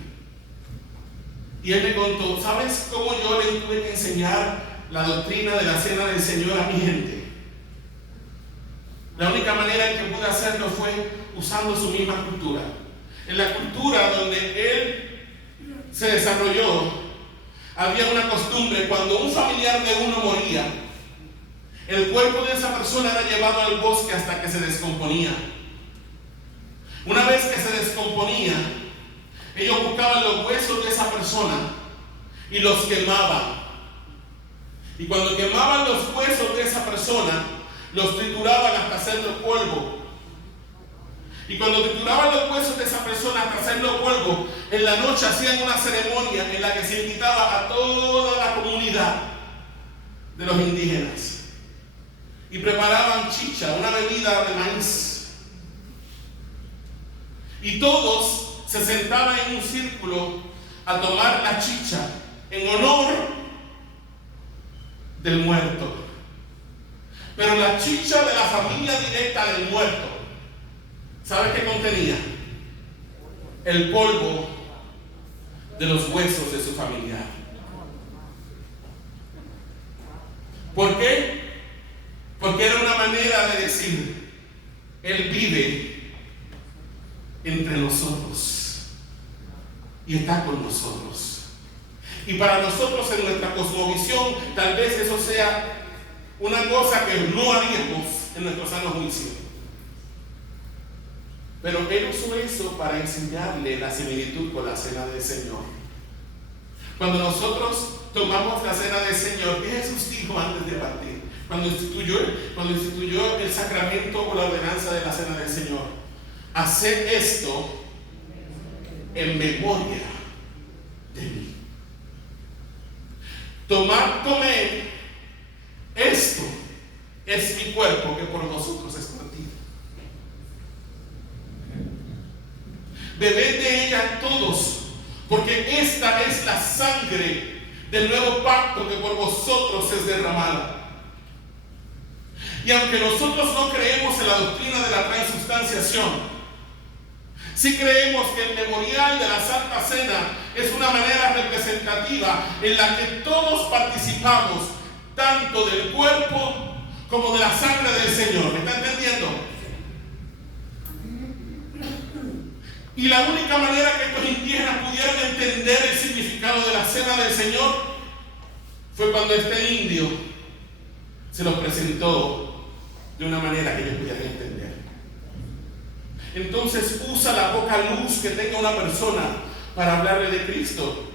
Y él me contó, ¿sabes cómo yo le tuve que enseñar la doctrina de la cena del Señor a mi gente? La única manera en que pude hacerlo fue usando su misma cultura. En la cultura donde él se desarrolló, había una costumbre: cuando un familiar de uno moría, el cuerpo de esa persona era llevado al bosque hasta que se descomponía. Una vez que se descomponía, ellos buscaban los huesos de esa persona y los quemaban. Y cuando quemaban los huesos de esa persona, los trituraban hasta hacerlo polvo. Y cuando trituraban los huesos de esa persona hasta hacerlo polvo, en la noche hacían una ceremonia en la que se invitaba a toda la comunidad de los indígenas. Y preparaban chicha, una bebida de maíz. Y todos se sentaban en un círculo a tomar la chicha en honor del muerto. Pero la chicha de la familia directa del muerto, ¿sabes qué contenía? El polvo de los huesos de su familiar. ¿Por qué? Porque era una manera de decir: Él vive entre nosotros y está con nosotros. Y para nosotros, en nuestra cosmovisión, tal vez eso sea una cosa que no haríamos en nuestro sano juicio. Pero él usó eso para enseñarle la similitud con la cena del Señor. Cuando nosotros tomamos la cena del Señor, ¿qué Jesús dijo antes de partir? Cuando instituyó el sacramento o la ordenanza de la cena del Señor: haced esto en memoria de mí. Tomad, comed, esto es mi cuerpo que por vosotros es partido. Bebed de ella todos, porque esta es la sangre del nuevo pacto que por vosotros es derramada. Y aunque nosotros no creemos en la doctrina de la transubstanciación, sí creemos que el memorial de la Santa Cena es una manera representativa en la que todos participamos tanto del cuerpo como de la sangre del Señor. ¿Me está entendiendo? Y la única manera que estos indígenas pudieron entender el significado de la cena del Señor fue cuando este indio se los presentó de una manera que ellos pudieran entender. Entonces usa la poca luz que tenga una persona para hablarle de Cristo.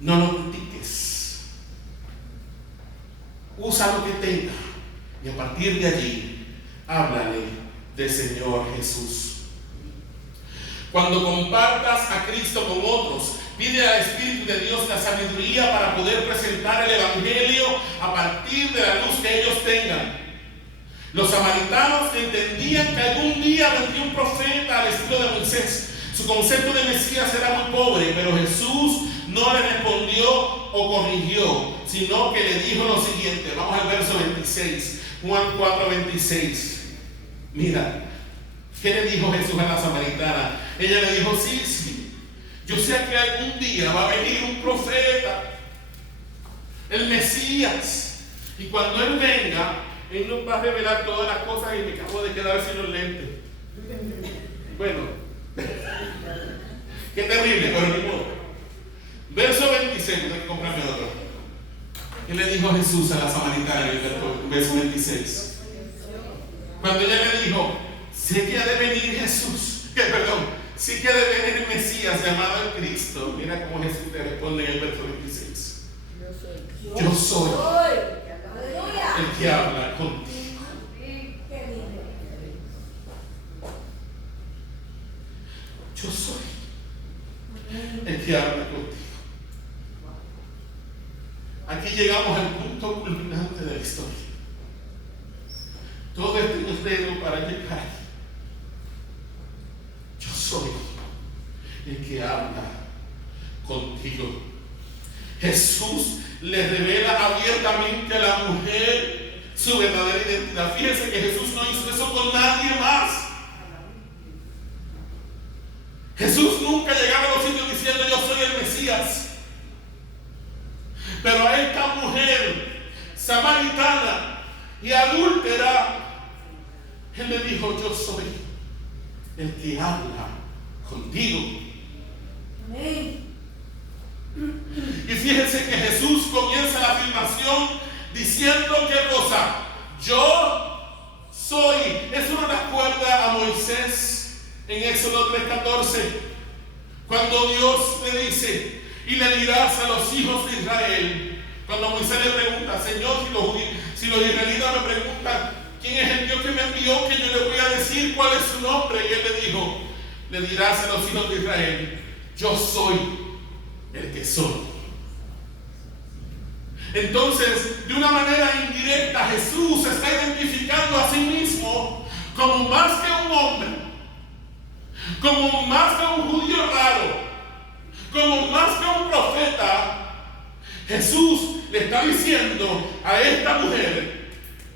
No lo critiques. Usa lo que tenga y a partir de allí, háblale del Señor Jesús. Cuando compartas a Cristo con otros, pide al Espíritu de Dios la sabiduría para poder presentar el Evangelio a partir de la luz que ellos tengan. Los samaritanos entendían que algún día vendría un profeta al estilo de Moisés. Su concepto de Mesías era muy pobre, pero Jesús no le respondió o corrigió, sino que le dijo lo siguiente. Vamos al verso 26, Juan 4:26. Mira, ¿qué le dijo Jesús a la samaritana? Ella le dijo, sí, yo sé que algún día va a venir un profeta, el Mesías, y cuando Él venga, Él nos va a revelar todas las cosas y me acabo de quedar sin los lentes. Bueno, qué terrible, pero ni modo. Verso 26, tengo que comprarme otro. ¿Qué le dijo Jesús a la samaritana en el verso 26? Cuando ella le dijo, sé que ha de venir Jesús, sí que ha de venir el Mesías llamado el Cristo. Mira cómo Jesús le responde en el verso 26. Yo soy el que habla contigo. Yo soy el que habla contigo. Aquí llegamos al punto culminante de la historia. Todo este modelo para llegar. Yo soy el que habla contigo. Jesús le revela abiertamente a la mujer su verdadera identidad. Fíjense que Jesús no hizo eso con nadie más. Jesús nunca llegaba a los sitios diciendo yo soy el Mesías. Pero a esta mujer samaritana y adúltera, Él le dijo, yo soy el que habla contigo. Amén. Y fíjense que Jesús comienza la afirmación diciendo qué cosa. Yo soy. Eso nos recuerda a Moisés en Éxodo 3:14, cuando Dios le dice, y le dirás a los hijos de Israel. Cuando Moisés le pregunta, Señor, si los israelitas me preguntan quién es el Dios que me envió, que yo le voy a decir cuál es su nombre. Y Él le dijo, le dirás a los hijos de Israel, yo soy el que soy. Entonces, de una manera indirecta, Jesús se está identificando a sí mismo como más que un hombre, como más que un judío raro, como más que un profeta. Jesús le está diciendo a esta mujer,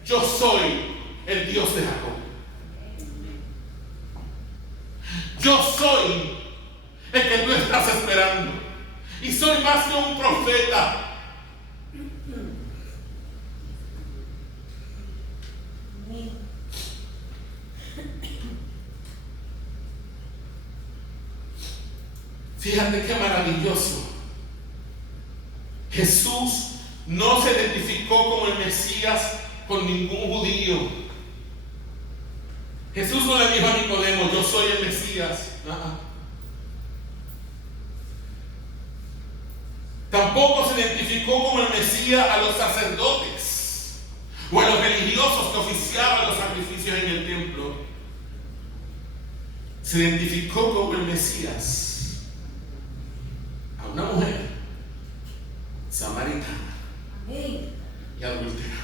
yo soy el Dios de Jacob. Yo soy el que tú estás esperando. Y soy más que un profeta. Fíjate qué maravilloso. Jesús no se identificó como el Mesías con ningún judío. Jesús no le dijo a Nicodemo, yo soy el Mesías. Tampoco se identificó como el Mesías a los sacerdotes o a los religiosos que oficiaban los sacrificios en el templo. Se identificó como el Mesías a una mujer samaritana y adúltera.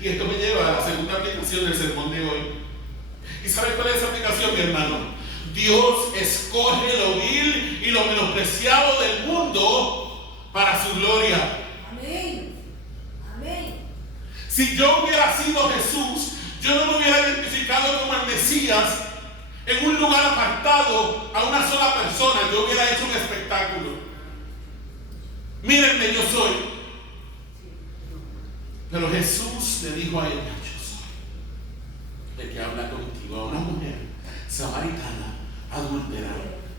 Y esto me lleva a la segunda aplicación del sermón de hoy. ¿Y sabes cuál es esa aplicación, mi hermano? Dios escoge lo vil y lo menospreciado del mundo para su gloria. Amén. Amén. Si yo hubiera sido Jesús, yo no me hubiera identificado como el Mesías en un lugar apartado a una sola persona. Yo hubiera hecho un espectáculo. Mírenme, yo soy. Pero Jesús le dijo a ella, yo soy el que habla contigo, a una mujer samaritana, adúltera,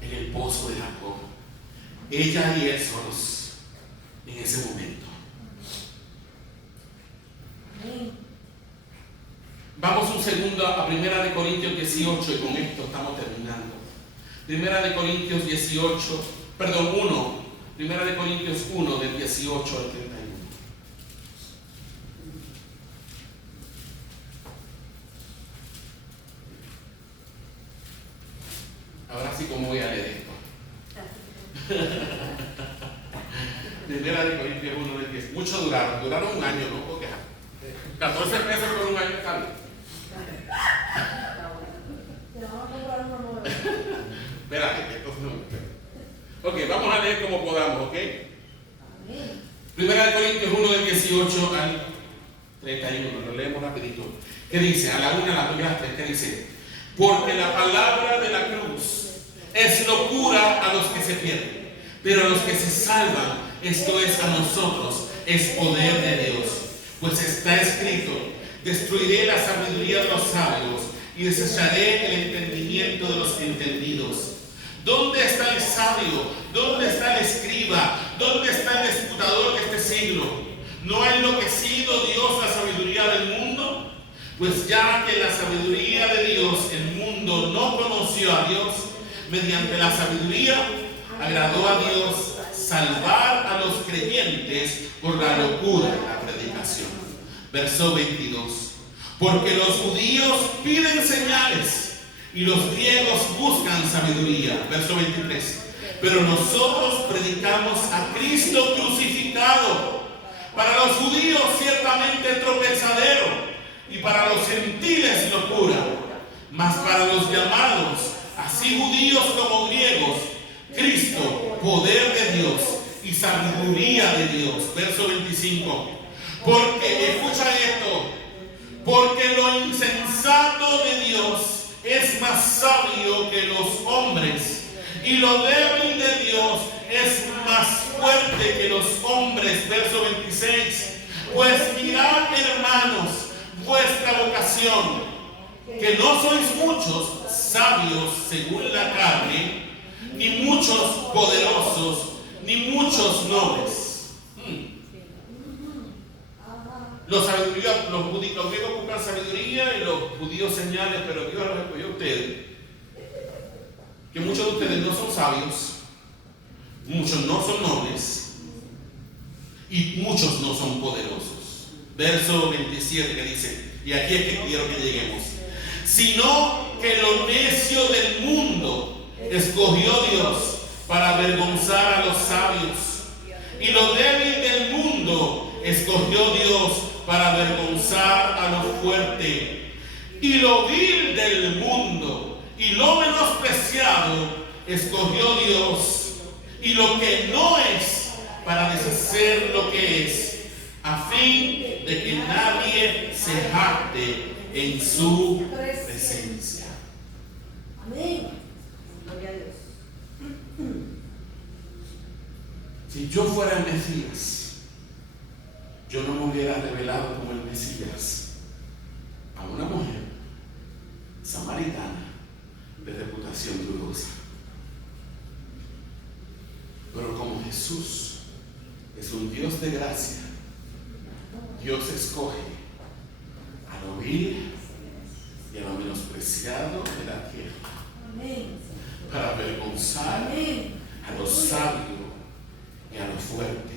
en el pozo de Jacob. Ella y él solos en ese momento. Vamos un segundo a 1 Corintios 18 y con esto estamos terminando. 1 Corintios 18, Perdón, 1. Primera de Corintios 1, del 18 al 31. Ahora sí, ¿cómo voy a leer esto? Primera de Corintios 1, del 10. Mucho duraron un año, ¿no? Porque 14 pesos por un año está bien. Te vamos a comprar una nueva. Espérate, que esto no. Ok, vamos a leer como podamos, ¿ok? Amén. Primera de Corintios 1, del 18 al 31. Lo leemos rapidito. ¿Qué dice? A la 1, a la 2 y a las 3. ¿Qué dice? Porque la palabra de la cruz es locura a los que se pierden, pero a los que se salvan, esto es a nosotros, es poder de Dios. Pues está escrito: destruiré la sabiduría de los sabios y desecharé el entendimiento de los entendidos. ¿Dónde está el sabio? ¿Dónde está el escriba? ¿Dónde está el disputador de este siglo? ¿No ha enloquecido Dios la sabiduría del mundo? Pues ya que la sabiduría de Dios el mundo no conoció a Dios, mediante la sabiduría agradó a Dios salvar a los creyentes por la locura de la predicación. Verso 22. Porque los judíos piden señales y los griegos buscan sabiduría. Verso 23. Pero nosotros predicamos a Cristo crucificado, para los judíos ciertamente tropezadero y para los gentiles locura, mas para los llamados, así judíos como griegos, Cristo, poder de Dios y sabiduría de Dios. Verso 25. Porque, escucha esto, porque lo insensato de Dios es más sabio que los hombres, y lo débil de Dios es más fuerte que los hombres. Verso 26. Pues mirad, hermanos, vuestra vocación, que no sois muchos sabios según la carne, ni muchos poderosos, ni muchos nobles. Los griegos buscan sabiduría y los judíos señales, pero Dios los escogió a ustedes. Que muchos de ustedes no son sabios, muchos no son nobles y muchos no son poderosos. Verso 27 que dice, y aquí es que quiero que lleguemos: sino que lo necio del mundo escogió Dios para avergonzar a los sabios, y lo débil del mundo escogió Dios para avergonzar a lo fuerte, y lo vil del mundo y lo menospreciado escogió Dios, y lo que no es, para deshacer lo que es, a fin de que nadie se jacte en su presencia. Amén. Gloria a Dios. Si yo fuera el Mesías, yo no me hubiera revelado como el Mesías a una mujer samaritana de reputación dudosa. Pero como Jesús es un Dios de gracia, Dios escoge a lo vil y a lo menospreciado de la tierra. Amén. Para avergonzar Amén. a lo sabio y a lo fuerte.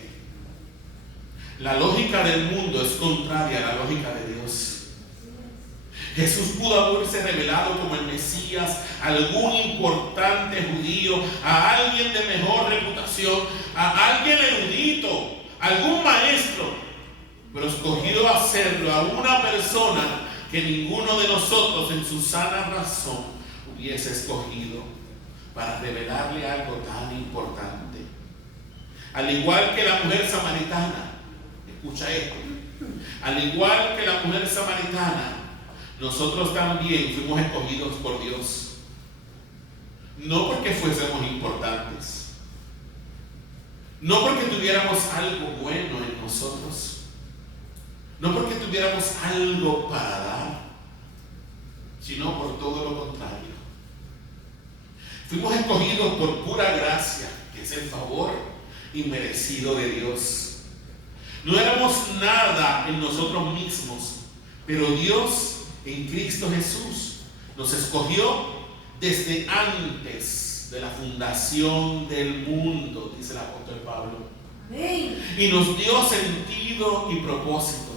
La lógica del mundo es contraria a la lógica de Dios. Jesús pudo haberse revelado como el Mesías a algún importante judío, a alguien de mejor reputación, a alguien erudito, a algún maestro, pero escogió hacerlo a una persona que ninguno de nosotros en su sana razón hubiese escogido, para revelarle algo tan importante. Al igual que la mujer samaritana, escucha esto, al igual que la mujer samaritana, nosotros también fuimos escogidos por Dios, no porque fuésemos importantes, no porque tuviéramos algo bueno en nosotros, no porque tuviéramos algo para dar, sino por todo lo contrario. Fuimos escogidos por pura gracia, que es el favor inmerecido de Dios. No éramos nada en nosotros mismos, pero Dios en Cristo Jesús nos escogió desde antes de la fundación del mundo, dice el apóstol Pablo. Amén. Y nos dio sentido y propósito.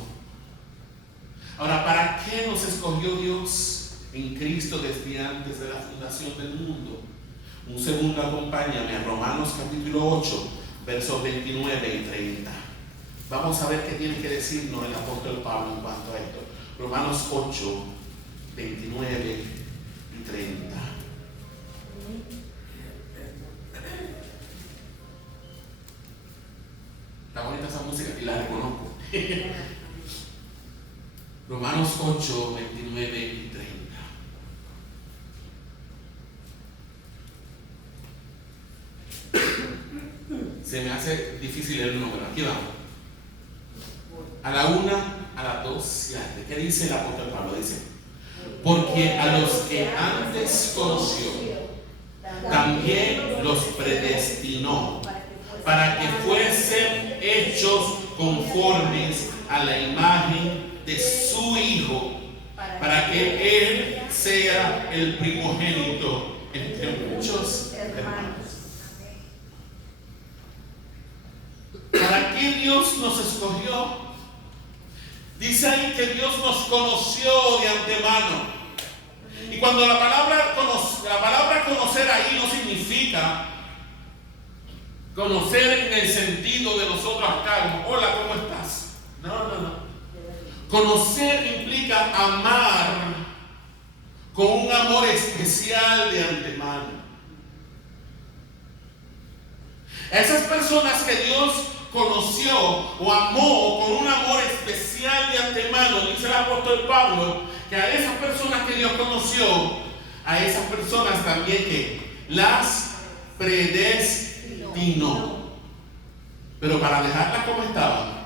Ahora, ¿para qué nos escogió Dios en Cristo desde antes de la fundación del mundo? Un segundo, acompáñame a Romanos capítulo 8, versos 29 y 30. Vamos a ver qué tiene que decirnos el apóstol Pablo en cuanto a esto. Romanos 8, 29 y 30. Está bonita esa música y la reconozco. Romanos 8, 29 y 30. Se me hace difícil el número. Aquí vamos. A la 1, a las 2 y a las 3. ¿Qué dice el apóstol Pablo? Dice: porque a los que antes conoció, también los predestinó para que fuesen hechos conformes a la imagen de su Hijo, para que Él sea el primogénito entre muchos hermanos. ¿Para qué Dios nos escogió? Dice ahí que Dios nos conoció de antemano. Y cuando la palabra conocer ahí no significa conocer en el sentido de nosotros acá, hola, ¿cómo estás? No. Conocer implica amar con un amor especial de antemano. Esas personas que Dios conoció o amó con un amor especial de antemano, dice el apóstol Pablo, que a esas personas que Dios conoció, a esas personas también que las predestinó. Pero para dejarlas como estaban,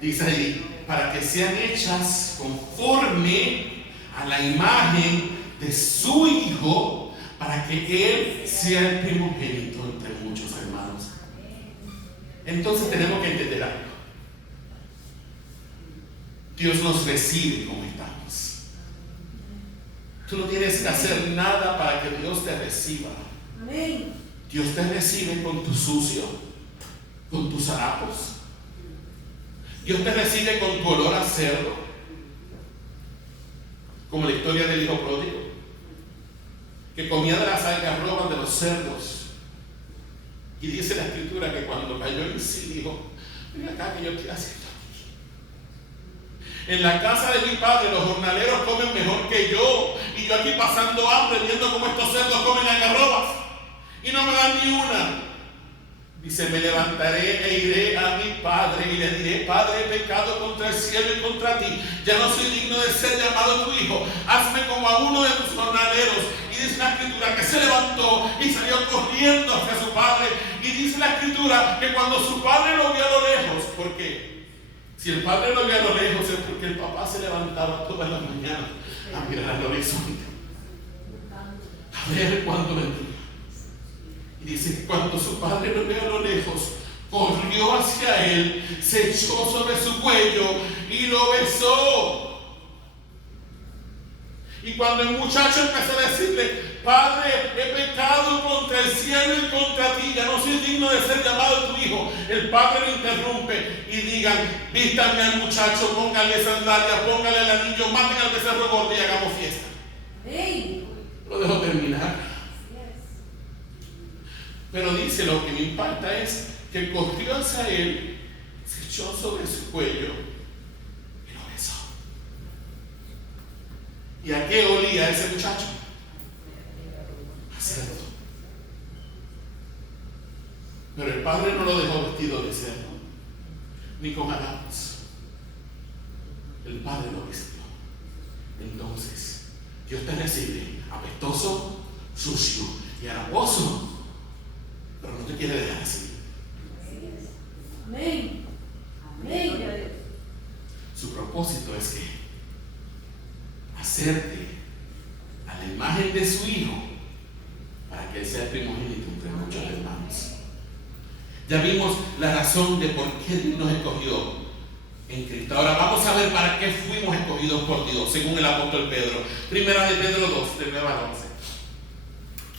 dice ahí, para que sean hechas conforme a la imagen de su Hijo, para que Él sea el primogénito entre muchos hermanos. Entonces tenemos que entender algo. Dios nos recibe como estamos. Tú no tienes que hacer nada para que Dios te reciba. Amén. Dios te recibe con tu sucio, con tus harapos. Dios te recibe con color a cerdo, como la historia del hijo pródigo, que comía de las algarrobas de los cerdos. Y dice la escritura que cuando cayó en sí dijo: mira acá, que yo estoy haciendo aquí. En la casa de mi padre los jornaleros comen mejor que yo, y yo aquí pasando hambre viendo cómo estos cerdos comen algarrobas y no me dan ni una. Dice: me levantaré e iré a mi padre y le diré: Padre, he pecado contra el cielo y contra ti, ya no soy digno de ser llamado tu hijo, hazme como a uno de tus jornaleros. Y dice la escritura que se levantó y salió corriendo hacia su padre. Y dice la escritura que cuando su padre lo vio a lo lejos, porque si el padre lo vio a lo lejos es porque el papá se levantaba todas las mañanas a mirar al horizonte, a ver cuándo vendría. Y dice que cuando su padre lo vio a lo lejos, corrió hacia él, se echó sobre su cuello y lo besó. Y cuando el muchacho empezó a decirle: Padre, he pecado contra el cielo y contra ti, ya no soy digno de ser llamado tu hijo, el padre lo interrumpe y digan: vístame al muchacho, póngale sandalias, póngale el anillo, maten al becerro gordo y hagamos fiesta. Amén. Lo dejo terminar. Pero dice, lo que me impacta es que corrió hacia él, se echó sobre su cuello y lo besó. ¿Y a qué olía ese muchacho? A cerdo. Pero el padre no lo dejó vestido de cerdo, ni con harapos. El padre lo vistió. Entonces, Dios te recibe apestoso, sucio y haraposo, pero no te quiere dejar así. Amén. Amén. Su propósito es que hacerte a la imagen de su Hijo, para que Él sea el primogénito entre muchos hermanos. Ya vimos la razón de por qué Dios nos escogió en Cristo. Ahora vamos a ver para qué fuimos escogidos por Dios, según el apóstol Pedro. Primera de Pedro 2, de 9 al 11.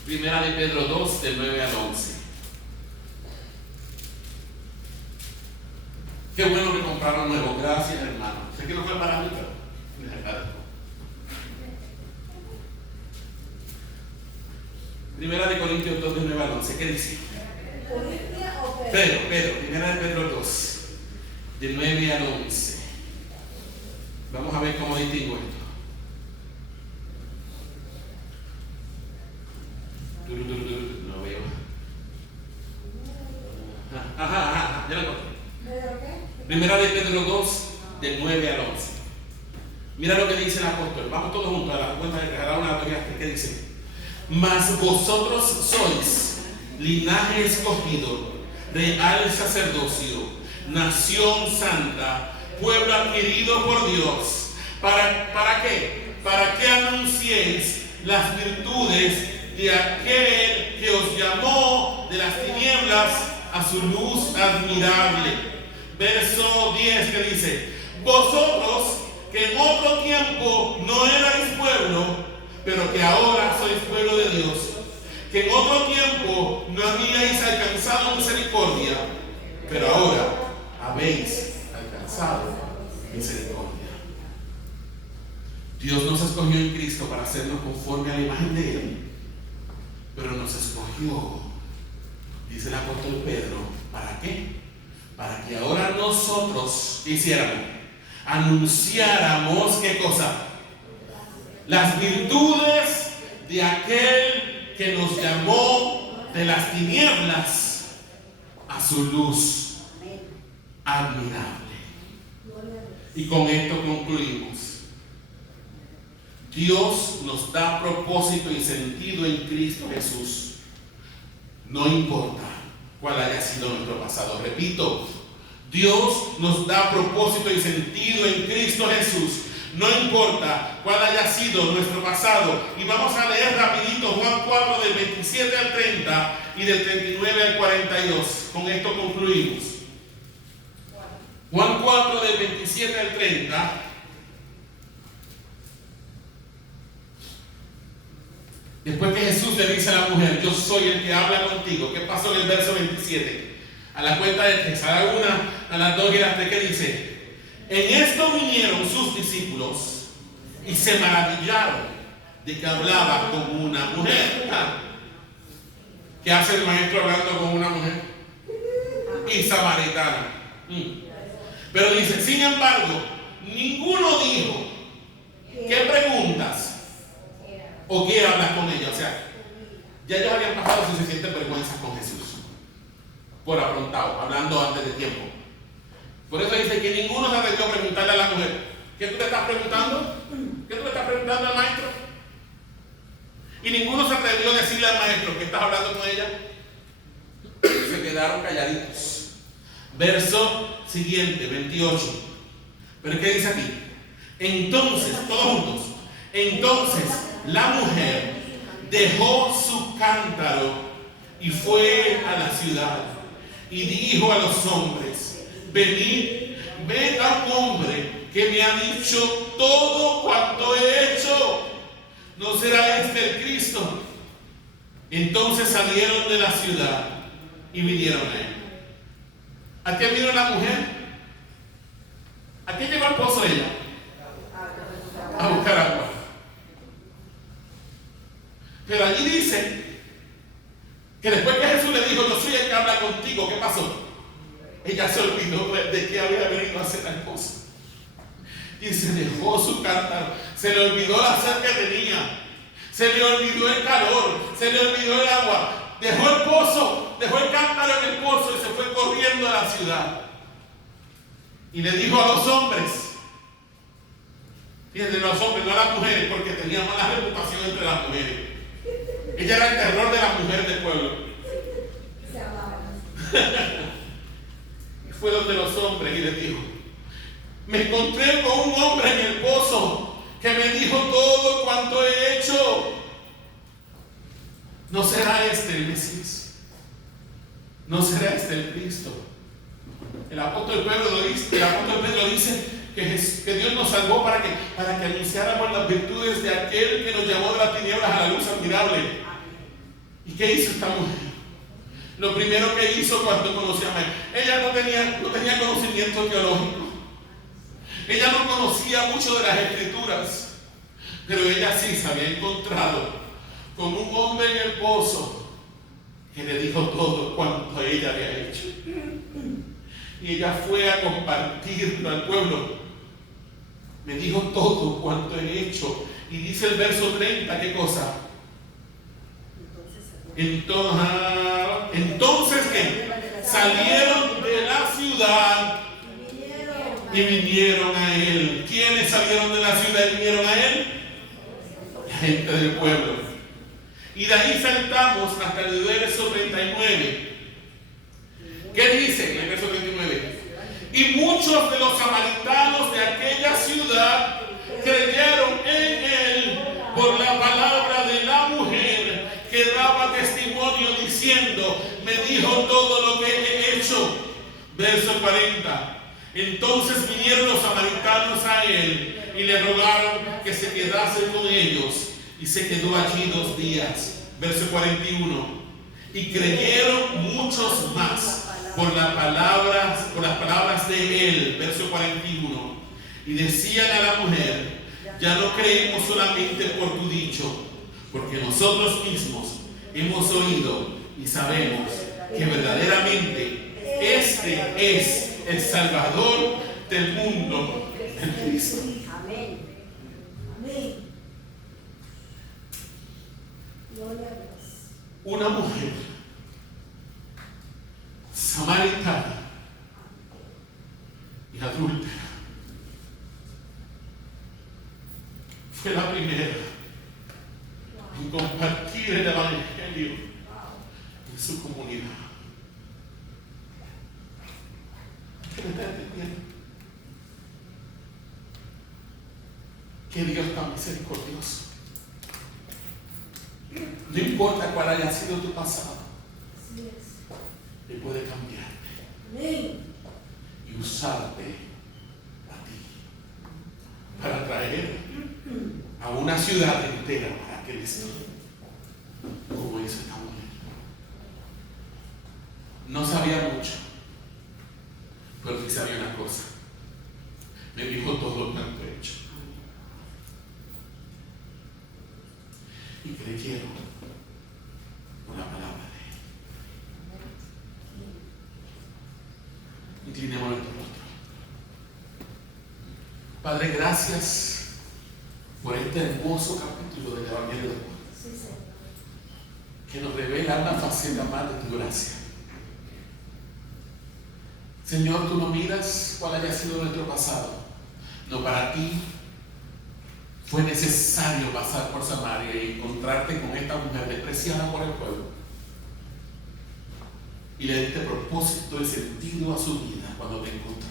Primera de Pedro 2, del 9 al 11. Qué bueno que compraron nuevo. Gracias, hermano. Sé que no fue para mí, pero les agradezco. Primera de Corintios 2, del 9 al 11. ¿Qué dice? ¿Corintia o Pedro? Pedro. Primera de Pedro 2, del 9 al 11. Vamos a ver cómo distingo esto. No veo. Ya lo encontré. ¿Pedro qué? Primera de Pedro 2, del 9 al 11. Mira lo que dice el apóstol. Vamos todos juntos a la cuenta de cada una de las que dice: mas vosotros sois linaje escogido, real sacerdocio, nación santa, pueblo adquirido por Dios. ¿Para qué? Para que anunciéis las virtudes de aquel que os llamó de las tinieblas a su luz admirable. Verso 10 que dice: vosotros que en otro tiempo no erais pueblo, pero que ahora sois pueblo de Dios, que en otro tiempo no habíais alcanzado misericordia, pero ahora habéis alcanzado misericordia. Dios nos escogió en Cristo para hacernos conforme a la imagen de Él, pero nos escogió, dice el apóstol Pedro, ¿para qué? Para que ahora nosotros hiciéramos, anunciáramos, ¿qué cosa? Las virtudes de aquel que nos llamó de las tinieblas a su luz admirable. Y con esto concluimos. Dios nos da propósito y sentido en Cristo Jesús. No importa cuál haya sido nuestro pasado. Repito, Dios nos da propósito y sentido en Cristo Jesús. No importa cuál haya sido nuestro pasado. Y vamos a leer rapidito Juan 4 del 27 al 30 y del 39 al 42. Con esto concluimos. Juan 4 del 27 al 30. Después que Jesús le dice a la mujer: yo soy el que habla contigo. ¿Qué pasó en el verso 27? A la cuenta de 3, a la 1, a las 2 y a las 3, ¿qué dice? En esto vinieron sus discípulos y se maravillaron de que hablaba como una mujer. ¿Qué hace el maestro hablando con una mujer? Y samaritana. Pero dice: sin embargo, ninguno dijo, ¿qué preguntas? ¿O qué hablas con ella? O sea, ya ellos habían pasado suficientes vergüenzas con Jesús por afrontado, hablando antes de tiempo. Por eso dice que ninguno se atrevió a preguntarle a la mujer: ¿qué tú le estás preguntando? ¿Qué tú le estás preguntando al maestro? Y ninguno se atrevió a decirle al maestro: ¿qué estás hablando con ella? Se quedaron calladitos. Verso siguiente, 28. ¿Pero qué dice aquí? Entonces, todos juntos, entonces la mujer dejó su cántaro y fue a la ciudad y dijo a los hombres: venid, ved a un hombre que me ha dicho todo cuanto he hecho. ¿No será este el Cristo? Entonces salieron de la ciudad y vinieron a él. ¿A qué vino la mujer? ¿A qué llegó el pozo ella? A buscar agua. Pero allí dice que después que Jesús le dijo: yo soy el que habla contigo, ¿qué pasó? Ella se olvidó de que había venido a hacer la cosa. Y se dejó su cántaro. Se le olvidó la sed que tenía. Se le olvidó el calor. Se le olvidó el agua. Dejó el pozo, dejó el cántaro en el pozo y se fue corriendo a la ciudad. Y le dijo a los hombres, fíjense, los hombres, no a las mujeres, porque tenía mala reputación entre las mujeres. Ella era el terror de las mujeres del pueblo. Y fue donde los hombres y les dijo: me encontré con un hombre en el pozo que me dijo todo cuanto he hecho. ¿No será este el Mesías? ¿No será este el Cristo? El apóstol Pedro dice que Dios nos salvó para que anunciáramos las virtudes de aquel que nos llamó de las tinieblas a la luz admirable. ¿Y qué hizo esta mujer? Lo primero que hizo cuando conoció a María, ella no tenía conocimiento teológico. Ella no conocía mucho de las escrituras, pero ella sí se había encontrado con un hombre en el pozo que le dijo todo cuanto ella había hecho. Y ella fue a compartirlo al pueblo. Me dijo todo cuanto he hecho. Y dice el verso 30, ¿qué cosa? Entonces ¿qué? Salieron de la ciudad y vinieron a él. ¿Quiénes salieron de la ciudad y vinieron a él? La gente del pueblo. Y de ahí saltamos hasta el verso 39. ¿Qué dice en el verso 39? Y muchos de los samaritanos de aquella ciudad creyeron en él por la palabra de la mujer que daba testimonio diciendo: me dijo todo lo que he hecho. Verso 40. Entonces vinieron los samaritanos a él y le rogaron que se quedase con ellos, y se quedó allí 2 días. Verso 41. Y creyeron muchos más por las palabras de él. Verso 41. Y decían a la mujer: ya no creemos solamente por tu dicho, porque nosotros mismos hemos oído y sabemos que verdaderamente este es el Salvador del mundo, el Cristo. Amén. Amén. Gloria a Dios. Una mujer samaritana y adúltera fue la primera en compartir el evangelio en su comunidad. ¿Qué me está entendiendo? Que Dios tan misericordioso. No importa cuál haya sido tu pasado, Él puede cambiarte y usarte a ti para traer a una ciudad entera para Cristo, como hizo esta mujer. No sabía mucho, pero sí sabía una cosa: me dijo todo lo que he hecho. Y creyeron por la palabra de Él. Inclinemos nuestro rostro. Padre, gracias por este hermoso capítulo del Evangelio de Juan, que nos revela una faceta más de tu gracia. Señor, tú no miras cuál haya sido nuestro pasado. No, para ti fue necesario pasar por Samaria y encontrarte con esta mujer despreciada por el pueblo. Y le diste propósito y sentido a su vida cuando te encontró.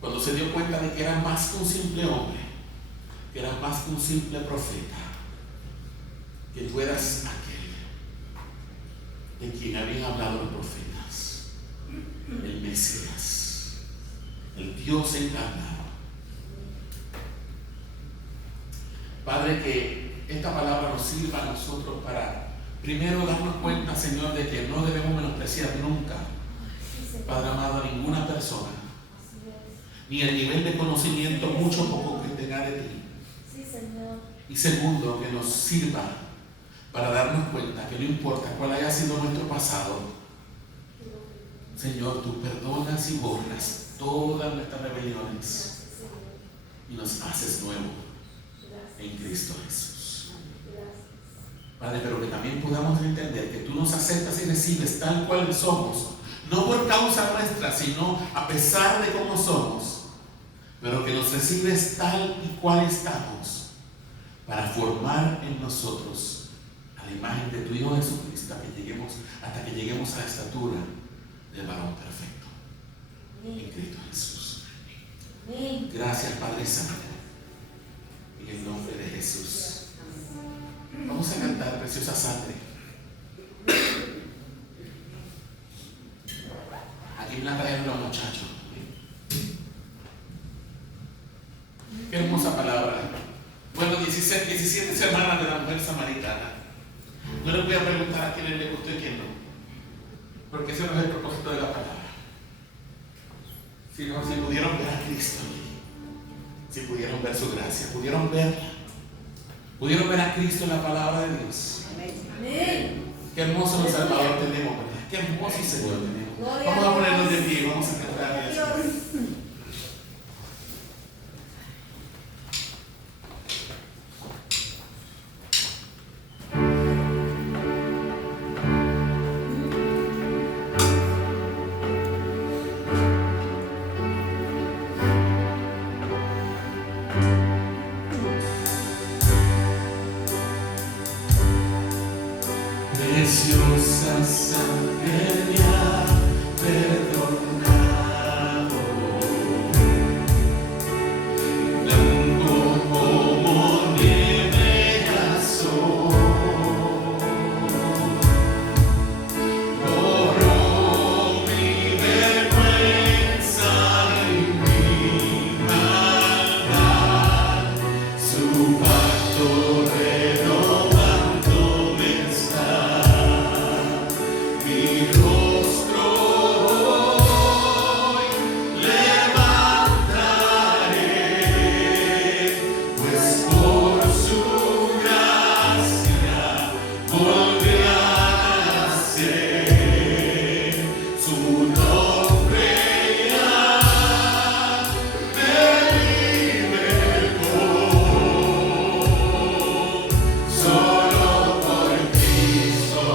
Cuando se dio cuenta de que era más que un simple hombre, que era más que un simple profeta, que tú eras aquel de quien habían hablado los profetas, el Mesías, el Dios encarnado. Padre, que esta palabra nos sirva a nosotros para primero darnos cuenta, Señor, de que no debemos menospreciar nunca, Padre amado, a ninguna persona, ni el nivel de conocimiento mucho o poco que tenga de ti. Y segundo, que nos sirva para darnos cuenta que no importa cuál haya sido nuestro pasado, Señor, tú perdonas y borras todas nuestras rebeliones y nos haces nuevo en Cristo Jesús. Padre, pero que también podamos entender que tú nos aceptas y recibes tal cual somos, no por causa nuestra, sino a pesar de cómo somos, pero que nos recibes tal y cual estamos, para formar en nosotros a la imagen de tu Hijo Jesucristo, hasta que lleguemos a la estatura del varón perfecto en Cristo Jesús. Gracias, Padre Santo, en el nombre de Jesús. Vamos a cantar Preciosa Sangre. Aquí me la trajeron los muchachos. Qué hermosa palabra. Bueno, 17 semanas de la mujer samaritana. No les voy a Porque ese no es el propósito de la palabra. Si pudieron ver a Cristo, si pudieron ver su gracia, pudieron verla, pudieron ver a Cristo en la palabra de Dios. Amén. Qué hermoso el Salvador tenemos, ¿verdad? Qué hermoso el Señor tenemos. Vamos a ponernos de pie, vamos a cantar a Dios. Preciosa sangre me ha perdonado, blanco como nieve ya soy, borró mi vergüenza y mi maldad, su pacto renovándome está. Mi rostro hoy levantaré, pues por su gracia volví a nacer. Su nombre ya me libertó, solo por Cristo.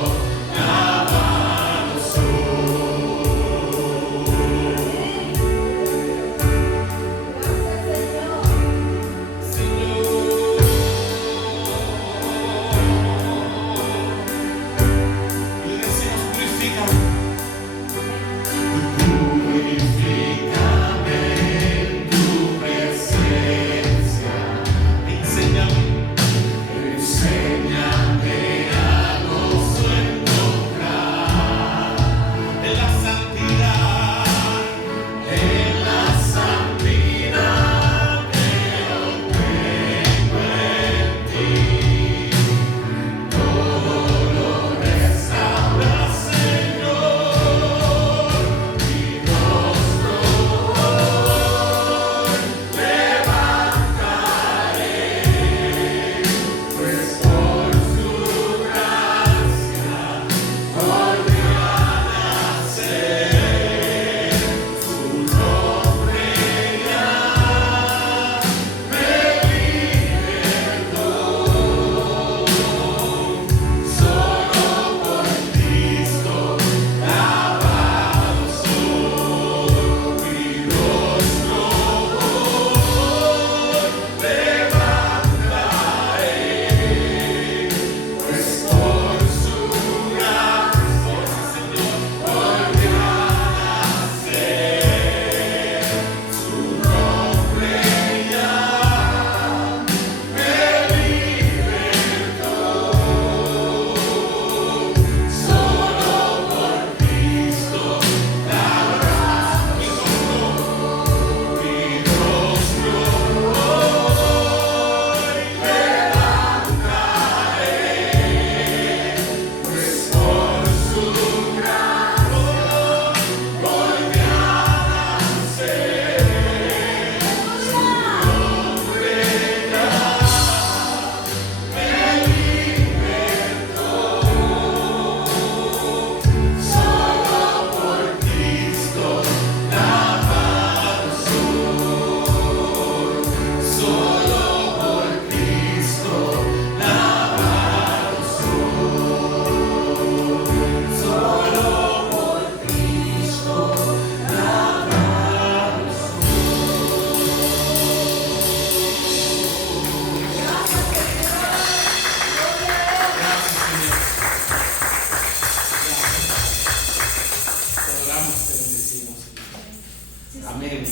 Amén.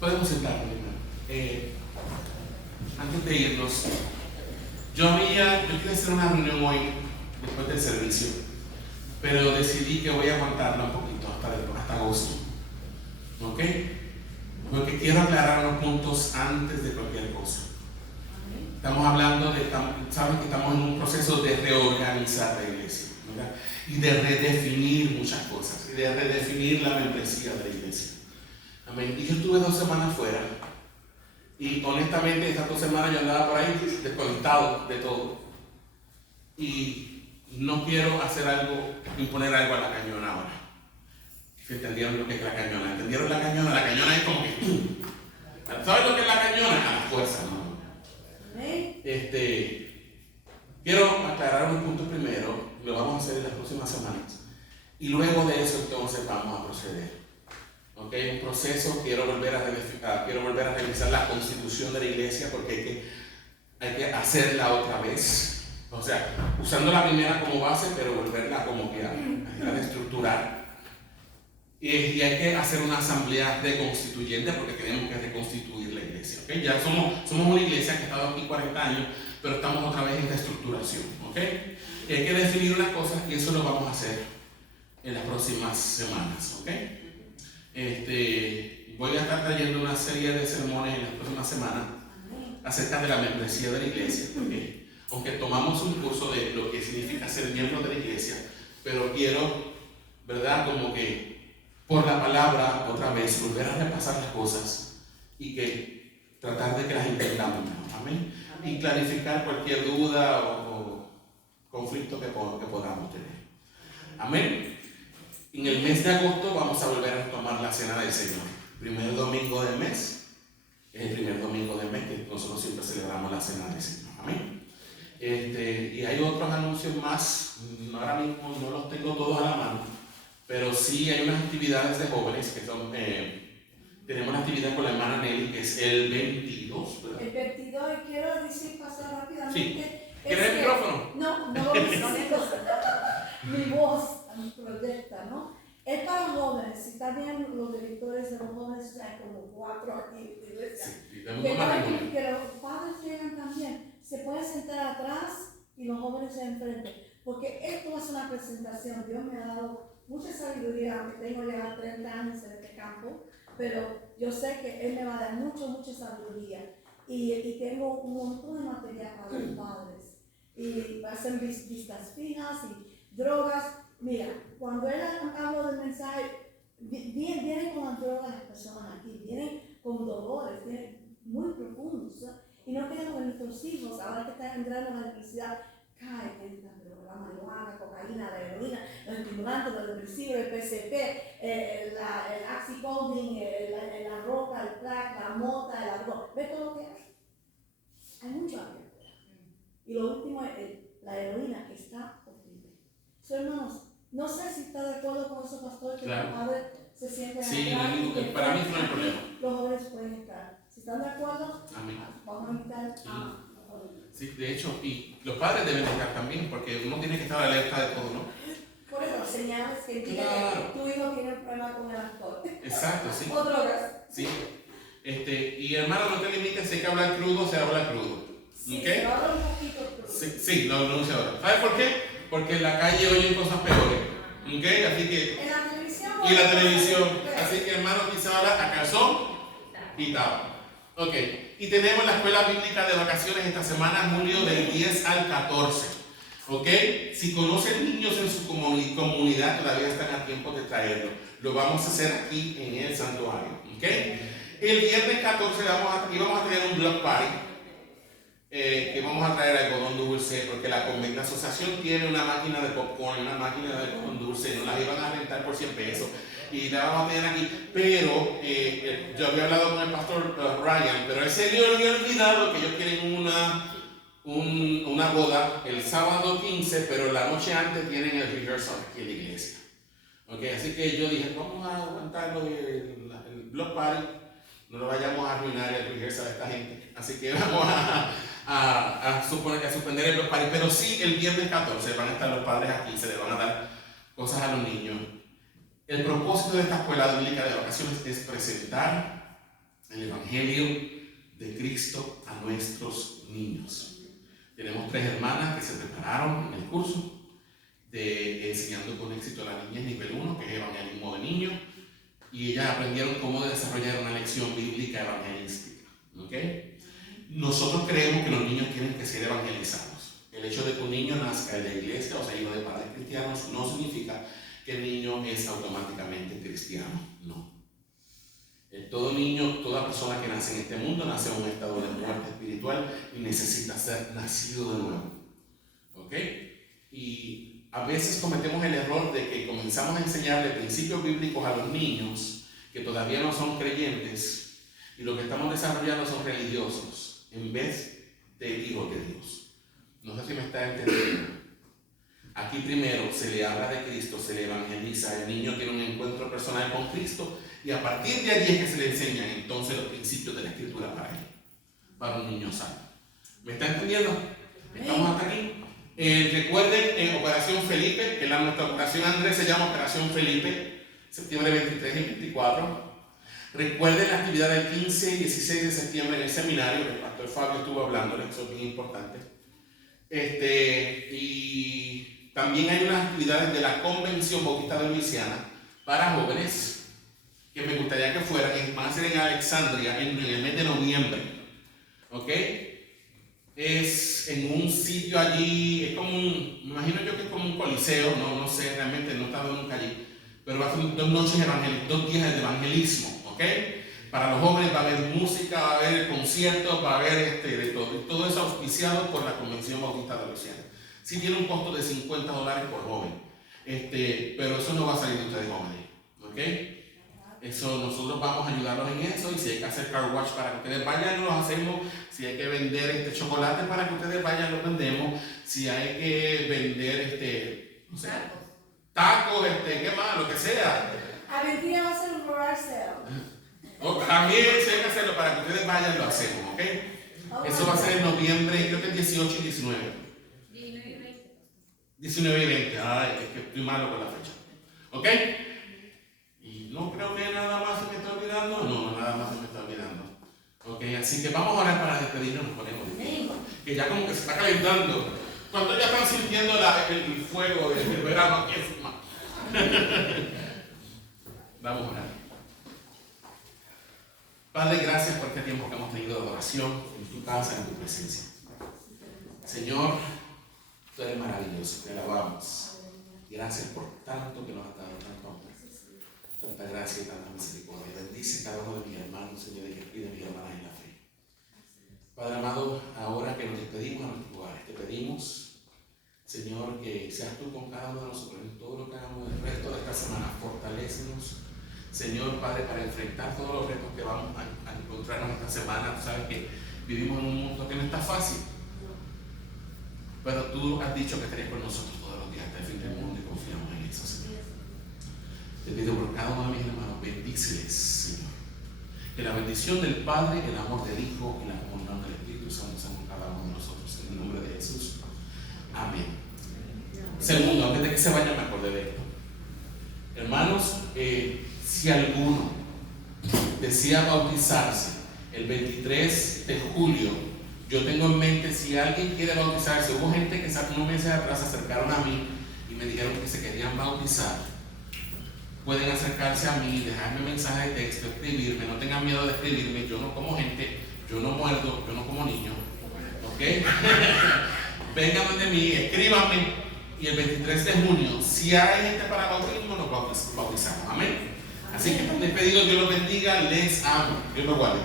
Podemos sentarnos, hermano. Antes de irnos, yo quiero hacer una reunión hoy después del servicio, pero decidí que voy a aguantarla un poquito hasta agosto. ¿Ok? Porque quiero aclarar unos puntos antes de cualquier cosa. Estamos hablando saben que estamos en un proceso de reorganizar la iglesia, ¿verdad? y de redefinir muchas cosas, y de redefinir la membresía de la iglesia. Amén. Y yo estuve 2 semanas fuera, y honestamente esas 2 semanas yo andaba por ahí desconectado de todo. Y no quiero hacer algo, imponer algo a la cañona ahora. ¿Sí entendieron lo que es la cañona? ¿Entendieron la cañona? La cañona es como que... ¿Sabes lo que es la cañona? A la fuerza, ¿no? Quiero aclarar un punto primero, lo vamos a hacer en las próximas semanas. Y luego de eso entonces vamos a proceder. ¿Ok? Un proceso, quiero volver a revisar la constitución de la iglesia porque hay que hacerla otra vez. O sea, usando la primera como base, pero volverla como que a reestructurar. Y hay que hacer una asamblea reconstituyente porque tenemos que reconstituir la iglesia. ¿Okay? Ya somos una iglesia que ha estado aquí 40 años, pero estamos otra vez en reestructuración. ¿Okay? Y hay que definir unas cosas y eso lo vamos a hacer en las próximas semanas. ¿Okay? Voy a estar trayendo una serie de sermones en las próximas semanas acerca de la membresía de la iglesia. ¿Okay? Aunque tomamos un curso de lo que significa ser miembro de la iglesia, pero quiero, ¿verdad? Como que por la palabra otra vez volver a repasar las cosas y que tratar de que las entendamos mejor. Amén. Y clarificar cualquier duda o conflicto que podamos tener. Amén. En el mes de agosto vamos a volver a tomar la cena del Señor. Primer domingo del mes. Es el primer domingo del mes que nosotros siempre celebramos la cena del Señor. Amén. Y hay otros anuncios más. Ahora mismo no los tengo todos a la mano. Pero sí hay unas actividades de jóvenes que son, tenemos una actividad con la hermana Nelly que es el 22, ¿verdad? El 22, y quiero decir, pasar rápidamente. Sí. ¿Quieres el micrófono? No lo necesito. Mi voz proyecta, ¿no? Es para jóvenes, y también los directores de los jóvenes, hay como 4 aquí en la iglesia. Sí, que los padres llegan también, se pueden sentar atrás y los jóvenes enfrente. Porque esto es una presentación, Dios me ha dado mucha sabiduría, aunque tengo ya 30 años en este campo, pero yo sé que Él me va a dar mucha sabiduría. Y tengo un montón de material para los padres. Y va a ser vistas fijas y drogas. Mira, cuando Él habló del mensaje, vienen con las drogas las personas aquí, vienen con dolores, vienen muy profundos. Y no queremos que nuestros hijos, ahora que están entrando a la universidad, caen en la droga, la marihuana, la cocaína, la heroína, los estimulantes, los depresivos, el PCP, el oxycodone, la roca, el crack, la mota, el arroz. ¿Ves todo lo que hay? Hay mucho aquí afuera. Y lo último es la heroína, que está horrible. So, hermanos, no sé si está de acuerdo con eso, pastor, que los padres se sienten sí, atrás. Sí, para mí no hay problema. Los jóvenes pueden estar. Si están de acuerdo, amén. Vamos a invitar a... Sí, de hecho, y los padres deben estar también, porque uno tiene que estar alerta de todo, ¿no? Por eso, señales que indican que tu hijo tiene un problema con el alcohol. Exacto, sí. O drogas. Sí. Y hermano, no te limites, si hay que hablar crudo, se habla crudo. Sí, ¿Okay? se habla un poquito crudo. Sí, lo anuncio ahora. ¿Sabes por qué? Porque en la calle oyen cosas peores. ¿Okay? Así que... En la televisión. Y la televisión. Así que hermano, quizá habla a calzón y tal. Ok, y tenemos la escuela bíblica de vacaciones esta semana, julio del 10 al 14. Ok, si conocen niños en su comunidad, todavía están a tiempo de traerlo. Lo vamos a hacer aquí en el santuario. Ok, el viernes 14 vamos a tener un block party. Que vamos a traer algodón dulce, porque la asociación tiene una máquina de popcorn, una máquina de algodón dulce, nos las iban a rentar por 100 pesos. Y la vamos a tener aquí, pero yo había hablado con el pastor Ryan, pero a él se le había olvidado que ellos quieren una boda el sábado 15, pero la noche antes tienen el rehearsal aquí en la iglesia. Okay, así que yo dije, vamos a aguantar el block party, no lo vayamos a arruinar el rehearsal de esta gente, así que vamos a suspender el block party, pero sí el viernes 14 van a estar los padres aquí, se les van a dar cosas a los niños. El propósito de esta escuela bíblica de vacaciones es presentar el Evangelio de Cristo a nuestros niños. Tenemos 3 hermanas que se prepararon en el curso de Enseñando con Éxito a la Niñez nivel 1, que es Evangelismo de Niños, y ellas aprendieron cómo desarrollar una lección bíblica evangelística. ¿Okay? Nosotros creemos que los niños tienen que ser evangelizados. El hecho de que un niño nazca en la iglesia, o sea, hijo de padres cristianos, no significa que el niño es automáticamente cristiano, no. Todo niño, toda persona que nace en este mundo, nace en un estado de muerte espiritual y necesita ser nacido de nuevo. ¿Ok? Y a veces cometemos el error de que comenzamos a enseñarle principios bíblicos a los niños que todavía no son creyentes y lo que estamos desarrollando son religiosos en vez de hijos de Dios. No sé si me está entendiendo. Aquí primero se le habla de Cristo, se le evangeliza, el niño tiene un encuentro personal con Cristo y a partir de allí es que se le enseñan entonces los principios de la Escritura para él, para un niño sano. ¿Me está entendiendo? ¿Estamos hasta aquí? Recuerden en Operación Felipe, que nuestra Operación Andrés se llama Operación Felipe, septiembre 23 y 24. Recuerden la actividad del 15 y 16 de septiembre en el seminario, que el pastor Fabio estuvo hablándoles, eso es bien importante. Y también hay unas actividades de la Convención Bautista de Luisiana para jóvenes que me gustaría que fueran, van a ser en Alexandria en el mes de noviembre. ¿Ok? Es en un sitio allí, es como me imagino yo que es como un coliseo, no sé, realmente no he estado nunca allí, pero va a ser 2 noches evangélicas, 2 días de evangelismo, ¿ok? Para los jóvenes va a haber música, va a haber conciertos, va a haber de todo, y todo eso auspiciado por la Convención Bautista de Luisiana. Sí tiene un costo de $50 por joven, pero eso no va a salir de ustedes jóvenes, ¿ok? Eso nosotros vamos a ayudarlos en eso, y si hay que hacer car wash para que ustedes vayan, lo hacemos. Si hay que vender chocolate para que ustedes vayan, lo vendemos. Si hay que vender no sé, tacos, qué más, lo que sea. A ver, día va a ser un garage sale. También si hay que hacerlo para que ustedes vayan, lo hacemos, ¿ok? Eso va a ser en noviembre, creo que el 18 y 19. 19 y 20, ay, es que estoy malo con la fecha. ¿Ok? No creo que nada más se me está olvidando. No, nada más se me está olvidando. Ok, así que vamos a orar para despedirnos, nos ponemos de pie. Que ya como que se está calentando. Cuando ya están sintiendo el fuego del verano aquí encima. Vamos a orar. Padre, gracias por este tiempo que hemos tenido de adoración en tu casa, en tu presencia. Señor, tú eres maravilloso, te alabamos. Gracias por tanto que nos has dado, tanto amor. Tanta gracia y tanta misericordia. Bendice cada uno de mis hermanos, Señor, y que cuide a mis hermanas en la fe. Padre amado, ahora que nos despedimos a nuestros hogares, te pedimos, Señor, que seas tú con cada uno de nosotros en todo lo que hagamos el resto de esta semana. Fortalécenos, Señor, Padre, para enfrentar todos los retos que vamos a encontrarnos esta semana. Tú sabes que vivimos en un mundo que no está fácil, pero tú has dicho que estarías con nosotros todos los días hasta el fin del mundo y confiamos en eso, Señor. Te pido por cada uno de mis hermanos, bendíceles, Señor. Que la bendición del Padre, el amor del Hijo y la comunión del Espíritu Santo sean con cada uno de nosotros. En el nombre de Jesús. Amén. Segundo, antes de que se vayan, me acordé de esto. Hermanos, si alguno desea bautizarse el 23 de julio, yo tengo en mente, si alguien quiere bautizarse, hubo gente que unos meses atrás se acercaron a mí y me dijeron que se querían bautizar. Pueden acercarse a mí, dejarme un mensaje de texto, escribirme, no tengan miedo de escribirme. Yo no como gente, yo no muerdo, yo no como niño, ¿ok? Vengan de mí, escríbanme, y el 23 de junio, si hay gente para bautismo, nos bautizamos, amén. Así que están despedidos, Dios los bendiga, les amo, Dios los guarde.